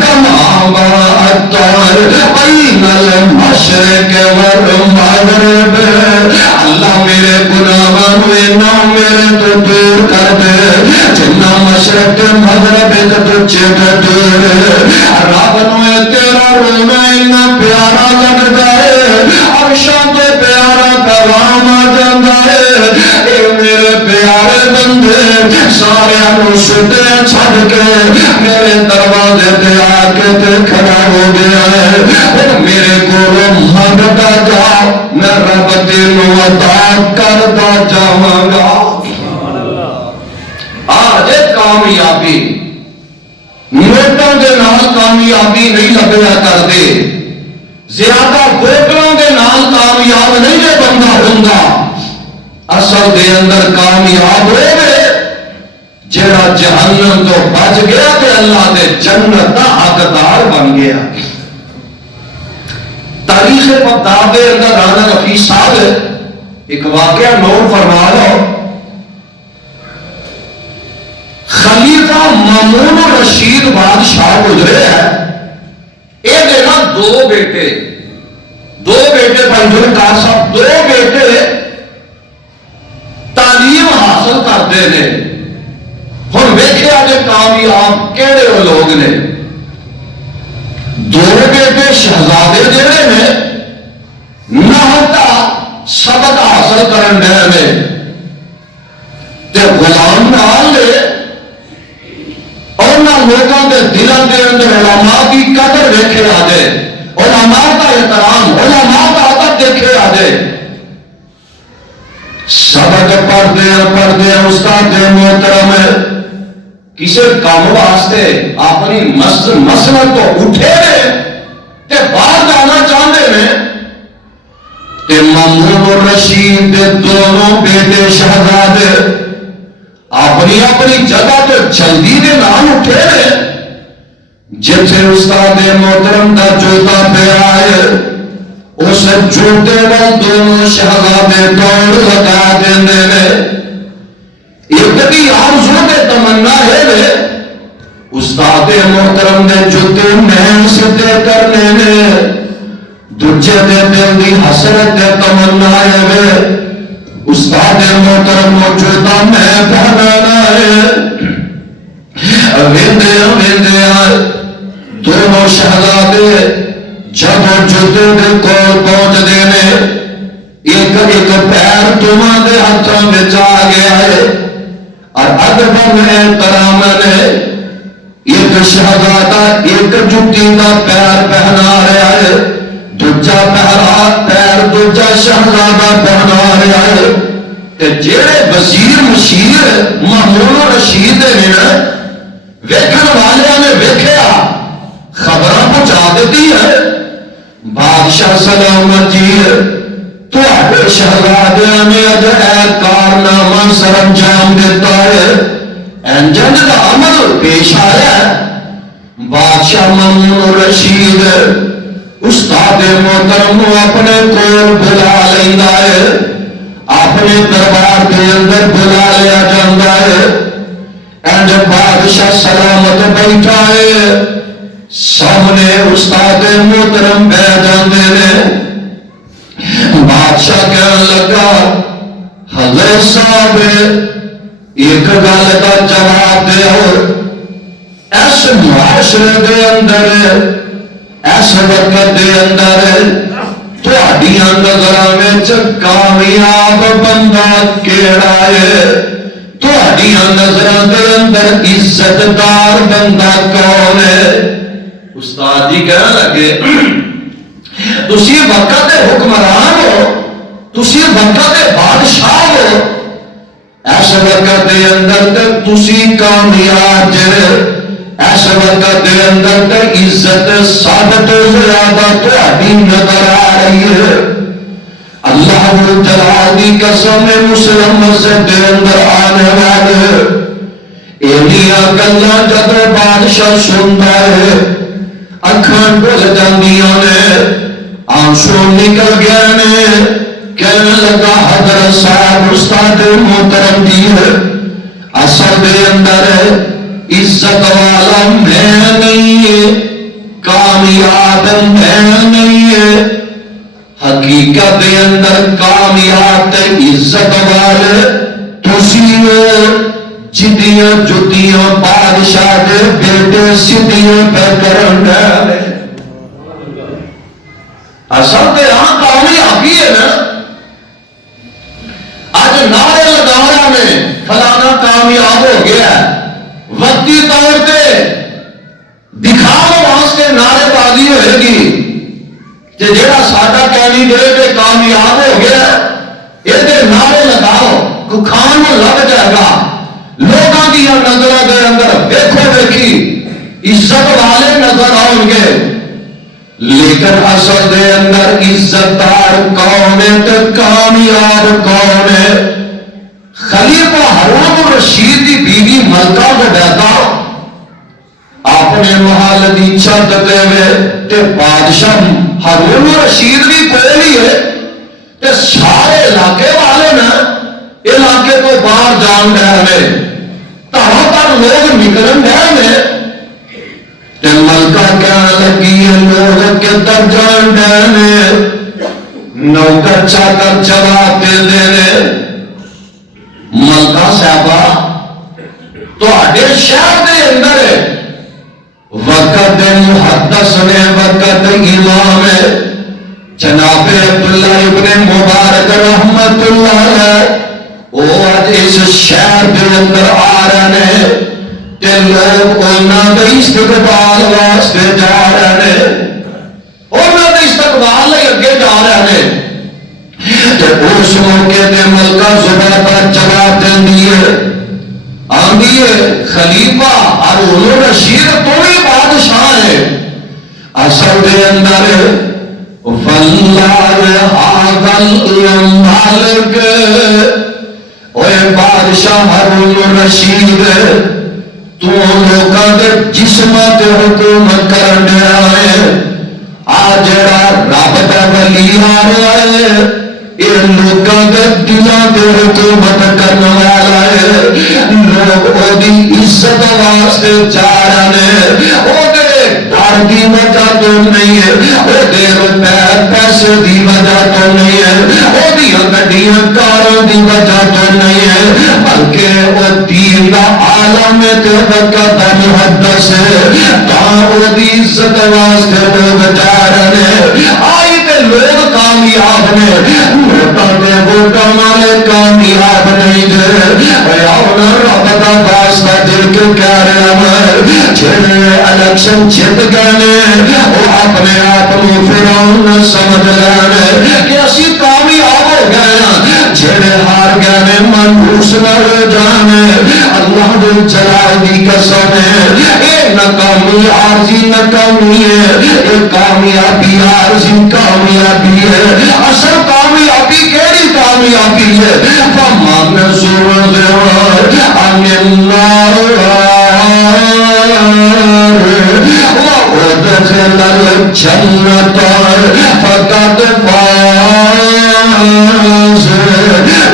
کما باعدت بین المشرق والمغرب اللہ میرے گناہاں نو میرے تو دور کر دے جنہ مشرق مغرب تو دور رب نو تیرا رونا اتنا پیارا لگتا ہے عرشاں تے پیارا کلام آ جاتا ہے اے میرے پیارے بندے سارے سٹے چھڑ کے میرے دروازے تے آ کے تے کھڑا ہو گیا ہے میرے کو منگتا جا میں رب تینوں عطا کرتا جاواں گا آج کامیابی نوٹوں کے نال کامیابی نہیں لبیا کرتے زیادہ ووٹروں کے نال کامیاب نہیں ہے بندہ ہوندا اصل دے اندر کامیاب ہوئے جڑا جہنم تو بچ گیا تے اللہ دے جنت دا حقدار بن گیا۔ تاریخ بغداد دے اندر رانا رفیع صاحب ایک واقعہ نوٹ فرما لو۔ خلیفہ مامون الرشید بادشاہ گزرے ہے، یہ دینا دو بیٹے بھائی ذوالفقار صاحب، دو بیٹے تعلیم حاصل کرتے ہیں۔ ہن ویکھیا جے کامیاب کہڑے وہ لوگ نے؟ دو بیٹے شہزادے جڑے نے نحو دا سبق حاصل کرن ڈے نے تے غلام نال لے انہاں لوگاں دے دلاں دے اندر علماء کی قدر ویکھے آ جائے، علماء کا احترام، علماء کا ادب دیکھے آ جائے۔ سبق پڑھتے ہیں استاد محترم کسی کام واسطے اپنی مسلک تو اٹھے تے باہر جانا چاہتے ہیں تے مامون الرشید دے دونوں بیٹے شہزادے اپنی جگہ تو جلدی دے نام اٹھے جتھے استاد محترم دا جوتا پہ آئے اس جوتے وال دونوں شہزادے دوڑ لگا دے۔ ایک دی آرزو دے تمنا ہے استاد محترم دے جوتے میں سدھے کرنے نے، دوجے دے دل دی حسرت دے تمنا ہے استاد محترم کو جوتا میں پہنانا ہے۔ ویندے آئے دونوں شہزادے جب جوتے دے کول پہنچ دینے، ایک پیر دونوں دے ہاتھوں میں آ گیا ہے اور ادب میں احترام نے ایک شہزادہ ایک جوتی کا پیر پہنا رہا ہے، دوجا پیر دوجا شہزادہ پہنا رہا ہے تے جڑے وزیر مشیر مامون الرشید نے ویکھن والے نے ویکھیا خبراں پہنچا دیتی ہے بادشاہ سلامت جی تہاڈے شہزادیاں نے اج اے کارنامہ سر انجام دیتا ہے، انجن دا عمل پیش آیا ہے۔ بادشاہ مامون الرشید استاد محترم اپنے کول بلا لیندا ہے، اپنے دربار کے اندر بلا لیا جاتا ہے۔ انج بادشاہ سلامت بیٹھا ہے، سامنے استاد محترم بیٹھ جاندے نے۔ بادشاہ کہنے لگا حضرت صاحب ایک گل کا جواب دیو، اس معاشرے دے اندر اس وقت دے اندر تہاڈیاں نظراں وچ کامیاب بندہ کیڑا ہے؟ تہاڈیاں نظراں دے اندر عزت دار بندہ کون ہے؟ استاد جی کہنے لگے تسی وقت دے حکمران ہو، تسی وقت دے بادشاہ ہو، اس وقت دے اندر تے تسی کامیاب جے، اس وقت دے اندر تے عزت سب تو زیادہ تہاڈی نظر آ رہی ہے۔ اللہ جلال دی قسم مسلم مسجد دے اندر آنے والے اینیاں گلاں جدوں بادشاہ سنتا ہے اکھاں ڈل جاندیاں نے، آنسو نکل گئے نے، کہنے لگا حضرت صاحب استاد محترم جی اصل دے اندر عزت والا میں نہیں ہے، کامیاب میں نہیں ہے، حقیقت دے اندر کامیاب تے عزت والے تسی ہو جدیاں جدیاں بادشاہ دے بیٹے سدیاں پہ کرن ڈے۔ اصل تے ہاں کامیابی ہے نا، آج نعرے لگانا میں فلانا کامیاب ہو گیا ہے، وقتی طور پہ دکھاوا واسطے نعرے بازی ہوئے گی کہ جڑا ساڈا کینڈیڈیٹ کامیاب ہو گیا یہ نعرے لگاؤ کو کھان لگ جائے گا، لوگوں کی نظروں کے اندر دیکھو دیکھی عزت والے نظر آؤ گے، لیکن اصل دے اندر عزت دار کون ہے تے کامیاب کون ہے؟ خلیفہ ہارون الرشید دی بیوی ملکہ زبیدہ اپنے محل دی چھت دے وے تے بادشاہ ہارون رشید بھی کول ہی ہے تے سارے علاقے والے نا علاقے کو باہر جان رہے ہیں طرح طرح لوگ نکلن رہے ہیں تے ملکہ کہنے لگی ہے لوگ کدھر جان رہے ہیں نوکر چاکر جواب دے رہے ملکہ صاحبہ تہاڈے شہر دے اندر وقت محدث نے وقت امام ہے جناب عبداللہ ابن مبارک رحمت اللہ علیہ وہ آج اس شہر کے اندر آ رہے ہیں کہ لوگ انہوں نے استقبال واسطے جا رہے ہیں انہوں نے استقبال لے اگے جا رہے ہیں کہ اس موقع دے ملکہ زبیدہ جواب دیں دیئے آنگی خلیفہ ہارون رشید تو ہی بادشاہ ہے اصل دے اندر واللہ آغل مالک اوے بادشاہ ہارون رشید تو لوکاں دے جسمات حکومت کرنے آئے آج رب دا ولی آ رہا ہے یہ لوگوں کے دلوں کے حکومت کرنے والا ہے لوگ وہ دی عزت واسطے جا رہے ہیں وہ دے ڈر دی وجہ تو نہیں ہے وہ دے روپے پیسے دی وجہ تو نہیں ہے وہ دی گڈیاں کاروں دی وجہ تو نہیں ہے بلکہ وہ دین دا عالم تے وقت دا محدث ہے تاں وہ دی عزت واسطے لوگ جا رہے ہیں آئی تے لوگ کامیاب نے ووٹاں دے ووٹاں والے کامیاب نہیں دے آؤنا رب دا واسطہ دل کے کہہ رہے ہیں جنہیں الیکشن جت گئے وہ اپنے آپ کو فرعون سمجھ لینے کہ اسی کامیاب ہو گئے جنہیں ہار گئے منحوس نہ ہو جانے اللہ دل جلال دی قسم ہے یہ ناکامی عارضی ناکامی ہے یہ کامیابی عارضی کامیابی ہے اصل کامیابی کیڑی کامیابی ہے فَمَنْ زُرْزِرَ عَنِ النَّارِ وَأُدْخِلَ الْجَنَّةَ فَقَدْ فَازَ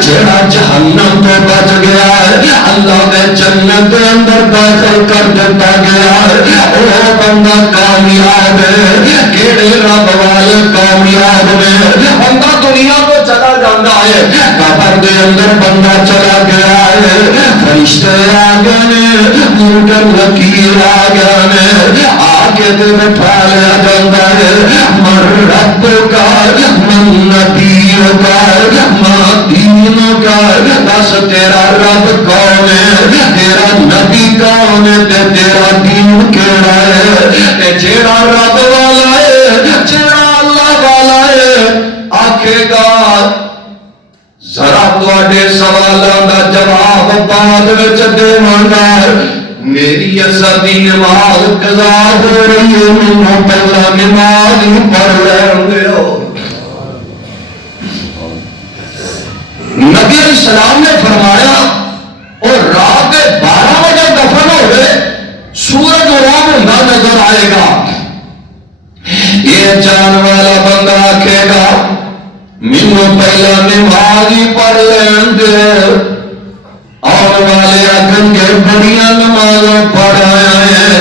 جڑا جہنم تو بچ گیا ہے اللہ نے جنت کے اندر داخل کر دیتا گیا ہے وہ بندہ کامیاب ہے کیڑے رب والے کامیاب نے بندہ دنیا کو چلا جاتا ہے قبر دے اندر بندہ چلا گیا ہے فرشتے آ گئے منکر نکیر آ گئے آگے دے بٹھا لیا جاتا ہے من رب کا من نبی کا من دین کا دس تیرا رب کون ہے تیرا نبی کون ہے تیرا دین کیڑا ہے جیڑا رب والا ہے جیڑا اللہ والا ہے آکھے گا ذرا تواڈے سوالاں دا جواب بعد وچ دیواں میری اصلی نماز قضا ہو رہی ہے مینوں پہلا نماز پڑھ لین دیو نبی علیہ السلام نے فرمایا اور رات 12 بجے دفن ہوئے سورج غروب ہوتا نظر آئے گا یہ جان والا بندہ آکھے گا مینوں پہلا نماز ہی پڑھ لین دے اور والے آکھن کے بڑیاں نمازوں پڑھایا ہے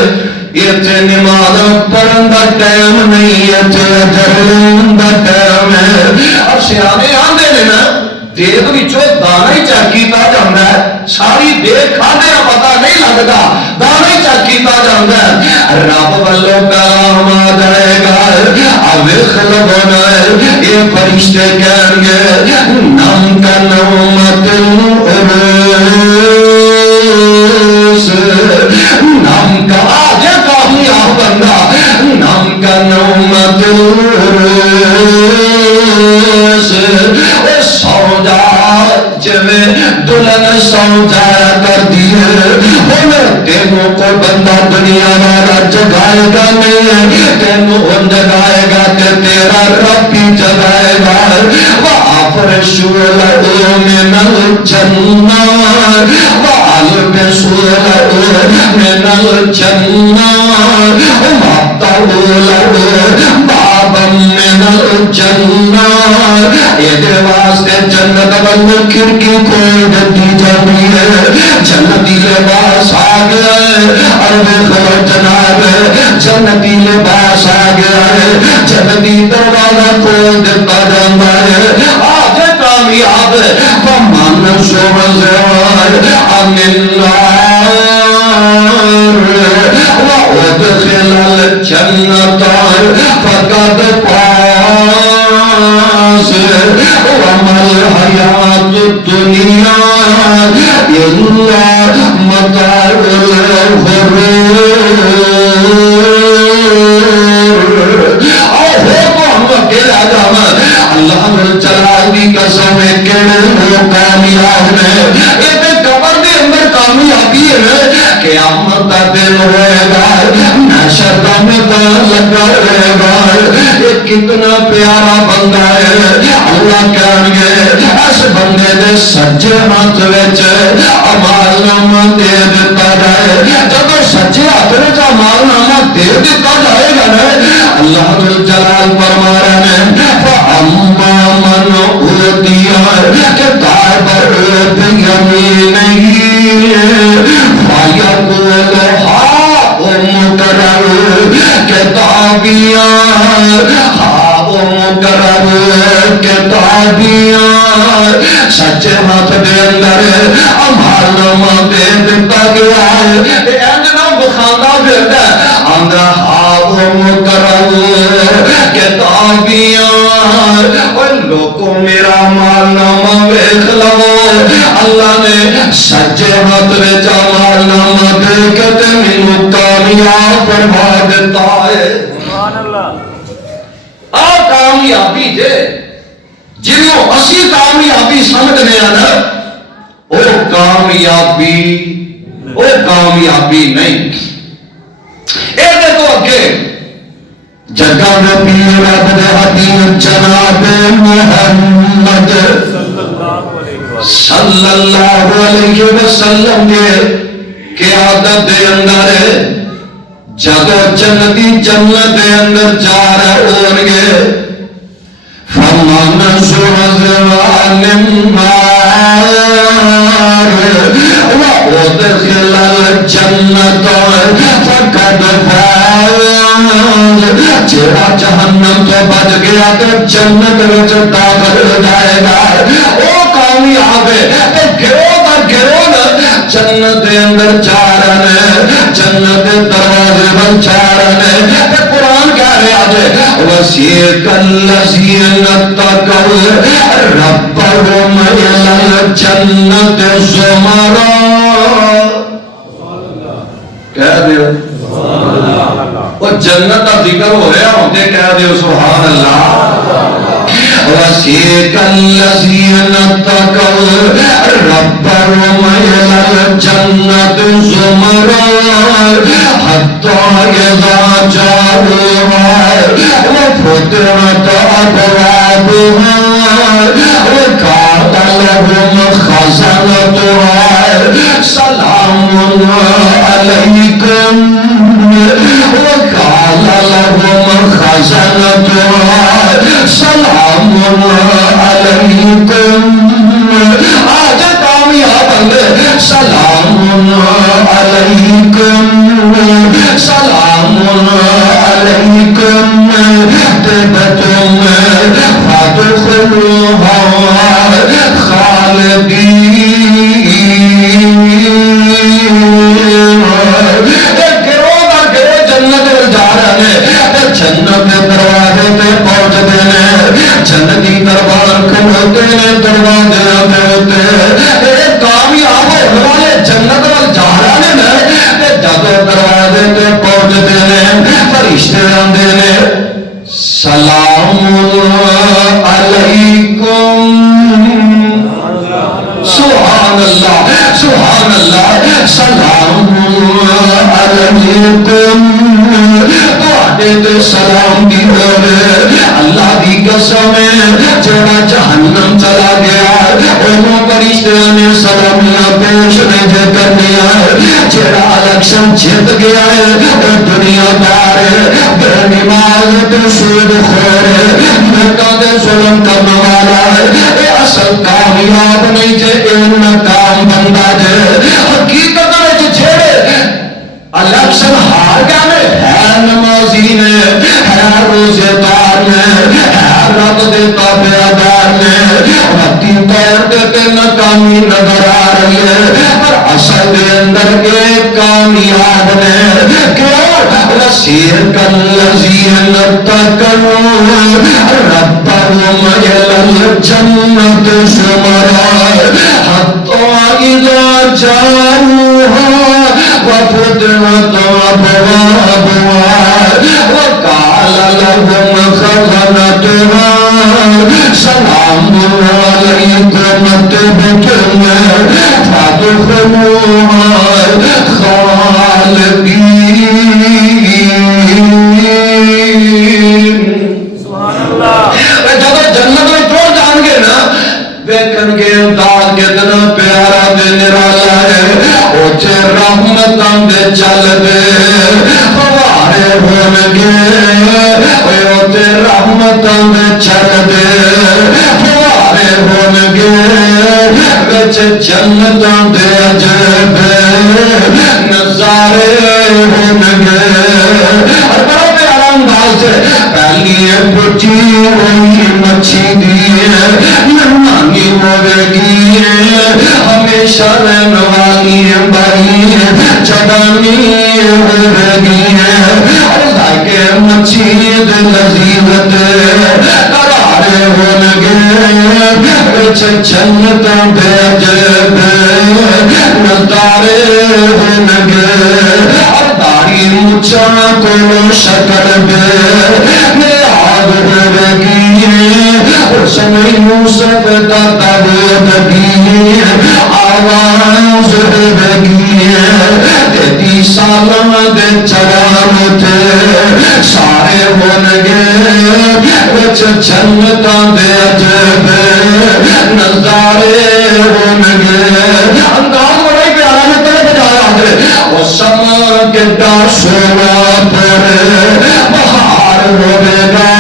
یہ تے نماز پڑھن دا ٹائم نہیں ہے تے اجر دا ٹائم ہے اب سیانے آندے نے نا دیگ وچوں دانا ہی چیک کیتا جاندا ہے ساری دیگ کھاندے پتہ نہیں لگدا دانا ہی چیک کیتا جاندا ہے رب والوں کلام آ جائے گا اویخ لبنا یہ فرشتے کہیں گے نم کا نومت نم کا آجے کامیاب بندہ نم کا نومت سو جا جویں دلہن سو جایا کر دیے تینوں کو بندہ دنیا والا جگائے گا نہیں تینوں ان جگائے گا کہ تیرا رب ہی جگائے گا وَأَفْرِشُوا لَهُ مِنَ الْجَنَّةِ وَأَلْبِسُوا لَهُ الجنہ وَابْتَغُوا لَهُ بَابًا مِّنَ الْجَنَّةِ یہ واسطے جنت بند کھڑکی کھول دی جاتی ہے جنتی لباس آ گیا ہے عرب خبر جناب جنتی لباس آ گیا ہے جنتی دروازہ کھول دیتا جاتا ہے آج کامیاب فَمَنْ زُحْزِحَ عَنِ النَّارِ وَأُدْخِلَ الْجَنَّةَ فَقَدْ فَازَ وَمَا الْحَيَاةُ الدُّنْيَا إِلَّا مَتَاعُ الْغُرُورِ اللہ جلال کی قسم ہے کہ وہ کامیاب ہے ایک قبر کے اندر کامیابی ہے قیامت کا دن ہوئے گا محشر کا میدان لگا رہے گا یہ کتنا پیارا بندہ ہے اللہ کہیں گے اس بندے نے سجے ہاتھ وچ اعمال نامہ دے دیتا جائے جب سجے ہاتھ وچ اعمال نامہ دے دیتا جائے گا اللہ جلال فرما رہے ہیں فَأَمَّا مَنْ أُوتِيَ كِتَابَهُ بِيَمِينِهِ فَيَقُولُ هَاؤُمُ اقْرَءُوا كِتَابِيَهْ هَاؤُمُ اقْرَءُوا كِتَابِيَهْ سچے ہاتھ دے اندر اعمال نامہ دے دیتا گیا ہے اے جناب بخاندہ پھرتا ہے آندھا هَاؤُمُ اقْرَءُوا كِتَابِيَهْ اور لوگوں میرا اعمال نامہ دیکھ لو اللہ نے سچے ہاتھ میں اعمال نامہ دے کے تمہیں کامیاب فرما دیتا ہے سبحان اللہ آ کامیابی دے جنہوں اسی کامیابی سمجھنے آنا وہ کامیابی نہیں اے دیکھو اگے جگہ میں پیر رب دے حدیم جناب محمد صلی اللہ علیہ وسلم کے قیادت دے اندر جگہ جنتی جنت دے اندر جا رہے ہونگے فَمَنْ زُحْزِحَ عَنِ النَّارِ وَأُدْخِلَ الْجَنَّةَ فَقَدْ فَازَ جیڑا جہنم تو بچ گیا تو جنت وچ داخل ہو جائے گا وہ کامیاب ہے گروہ کا گروہ جنت دے اندر جا رہے ہیں جنت دے دروازے پر جا رہے ہیں قرآن کہہ رہا ہے وَسِيقَ الَّذِينَ اتَّقَوْا رَبَّهُمْ إِلَى الْجَنَّةِ زُمَرًا کہہ دیو وہ جنت کا ذکر ہو رہا ہوتے کہہ دیو سبحان اللہ وَسِيقَ الَّذِينَ اتَّقَوْا رَبَّهُمْ إِلَى الْجَنَّةِ زُمَرًا حَتَّى إِذَا جَاءُوهَا وَفُتِحَتْ أَبْوَابُهَا وَقَالَ لَهُمْ خَزَنَتُهَا سَلَامٌ عَلَيْكُمْ وَقَالَ لَهُمْ خَزَنَتُهَا سَلَامٌ عَلَيْكُمْ آج کامیاب بندے سلام علیکم سلام علیکم طبتم فادخلوها خالدین ایک گروہ کا گروہ جنت میں جا رہے ہیں جنت کے دروازے پہ پہنچتے ہیں جنتی دربار کھلوتے ہیں دروازے پہ ہوتے ہیں کامیاب ہونے والے جنت میں جا رہے ہیں جب دروازے پہ پہنچتے ہیں فرشتے آتے ہیں سلام علیکم سبحان اللہ سلام علیکم تو سلام دی ہوئے اللہ دی قسم ہے جڑا جہنم چلا گیا انہوں فرشتیاں نے سلامیاں پیش نہیں کرنے جڑا الیکشن جیت گیا ہے دنیا دار بے نماز بے سود خور ملکاں دے ظلم کرنے والا ہے اصل کامیاب نہیں جے ناکام بندہ جے حقیقت وچ جھڑے الیکشن ہار گئے ہے نمازی نے ہے روزے دار نے ہے رب دے تابعدار نے وقتی طور تے ناکامی نظر آ رہی ہے پر اصل دے اندر ایک کامیاب نے کیوں رسیر کالذین اتقوا ربهم إلى الجنة زمرا حتى إذا جاءوها وفتحت أبوابها وقال لهم خزنتها سلام عليكم طبتم فادخلوها خالدين. جب جنت میں پہنچ جان گے نا ویکھن گے دال کتنا پیارا تے نرالا ہے اوتھے رحمتاں دے چل دے فوارے ہون گے اوتھے رحمتاں دے چل دے فوارے ہون گے وچ جنتاں دے عجب نظارے ہون گے اور بڑا پیارا انداز ہے پہلی بچی ہوئی مچھی دی مہمانی ہوئے گی ہمیشہ رہن والی بڑی چدانی ہوئے گی اللہ کے مچھی دے لذیذت قرار ہون گے وچ جنت دے عجب نظارے ہون گے اور داڑھی مچھاں کو شکل دے اس میں یوسف کا تابوت بھی آواز ہوگی تیتی سالوں دے چرام تھے سارے ہون گے وچ جنتاں دے عجب نظارے ہون گے انداز بڑا ہی پیارا ہے تیرے بجایا ہے وہ سما کتا سونا پر بہار ہوئے گا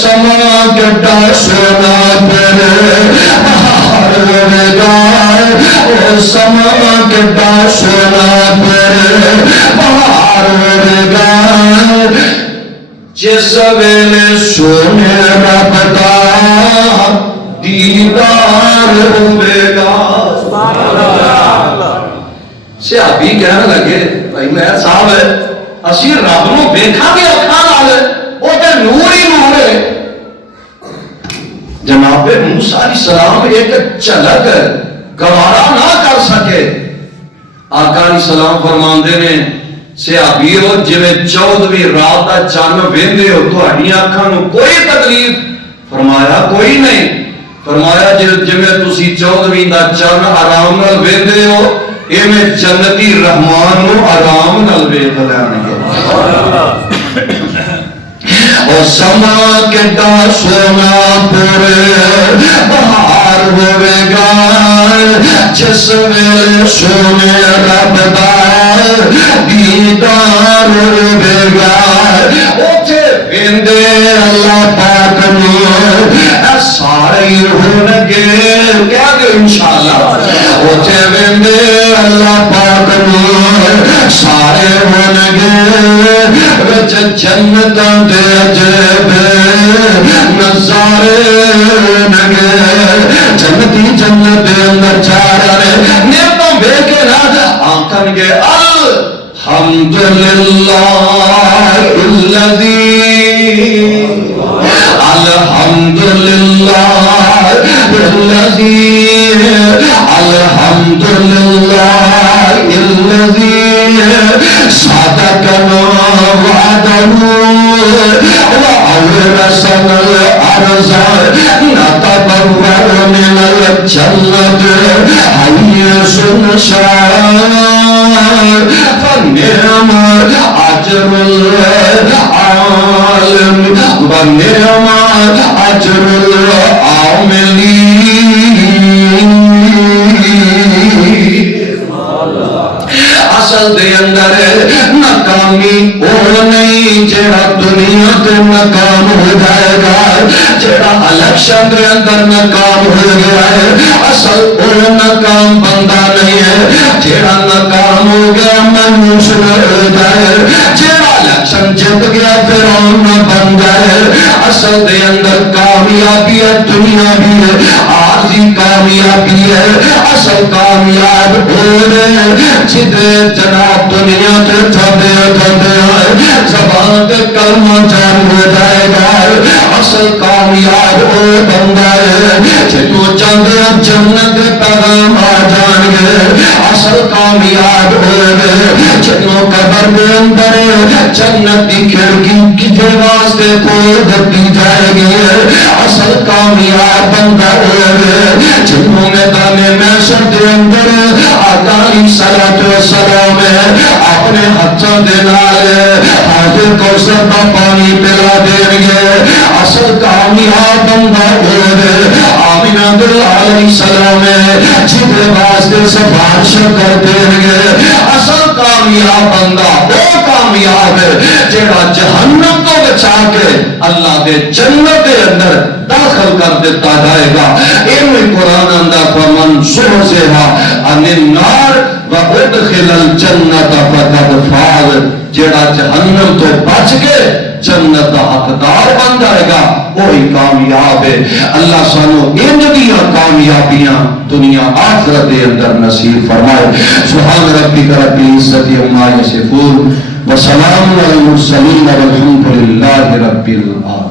سما کتا سونا پر بہار ہوئے گا سما کتا سونا پر بہار ہوئے گا جس ویلے سونے رب دا دیدار ہوئے گا. صحابی کہنے لگے بھائی میں صاحب ہے اسی رب نو ویکھاں گے اکھاں نال وہ تے نور ہی نور ہے. جناب موسیٰ علیہ السلام ایک جھلک گوارا نہ کر سکے. آقا علیہ السلام فرماندے نے صحابیو جویں 14ویں رات دا چن ویندے ہو تہاڈیاں اکھاں نو کوئی تکلیف؟ فرمایا کوئی نہیں. فرمایا جویں تسی 14ویں دا چن آرام نال ویندے ہو ایویں جنتی رحمان نو آرام نال ویکھ لین گے. اور سما کتا سونا پر بہار ہوئے گا جس ویلے سونے رب دا دیدار ہوئے گا اوتھے ویندے اللہ پاک نو سارے ہون گے کیا کہ انشاءاللہ اوتھے ویندے اللہ پاک نو سارے ہون گے وچ جنتاں دے عجب نظارے نگے جنتی جنت دے اندر جا رہے نیتوں بے کے نہ آنکھن گے الحمدللہ الذی الحمدللہ الذی الحمدللہ الذی صدقنا وعدہ وأورثنا الأرض نتبوأ من الجنة حيث نشاء فنعم أجر العالمين ونعم أجر العاملين. کامی وہ نہیں جڑا دنیا تے ناکام ہو جائے گا، جڑا الیکشن دے اندر ناکام ہو گیا ہے اصل وہ ناکام بندہ نہیں ہے، جڑا ناکام ہو گیا مایوس نہ ہو جائے، جڑا الیکشن جیت گیا فرعون نہ بن جائے، اصل دے اندر کامیابی ہے، دنیا بھی ہے، عارضی کامیابی ہے، اصل کامیاب ہو رہے جدے جناب دنیا تے تھبے تھبے زبان تے کلمہ جاری ہو جائے گا، اصل کامیاب ہو بندہ ہے جدو چاندے جنت پیغام آ جان گے، اصل کامیاب ہو گئے جدو قبر دے اندر جنت کی کھڑکی کسے واسطے کھول دی جائے گی، اصل کامیاب بندہ ہو گئے جدو میدان محشر دے اندر آقا علیہ الصلوۃ والسلام اپنے ہاتھوں دے نال حاضر کوثر کا پانی پلا دیں گے، اصل کامیاب بندہ ہو گئے آمینہ علیہ السلام جدے واسطے سفارش کر دیں گے، اصل کامیاب بندہ وہ کامیاب ہے جڑا جہنم کو بچا کے اللہ دے جنت دے اندر داخل کر دیتا جائے گا۔ این قرآن اندر فمن زحزح عن النار وادخل الجنت فقد فاز، جڑا جہنم تو بچ کے جنت کا حقدار بن جائے گا وہی کامیاب ہے۔ اللہ سانو انج دیاں کامیابیاں دنیا آخرت دے اندر نصیب فرمائے۔ سبحان ربک رب العزت عما یصفون وسلام علی المرسلین والحمد للہ رب العالمین۔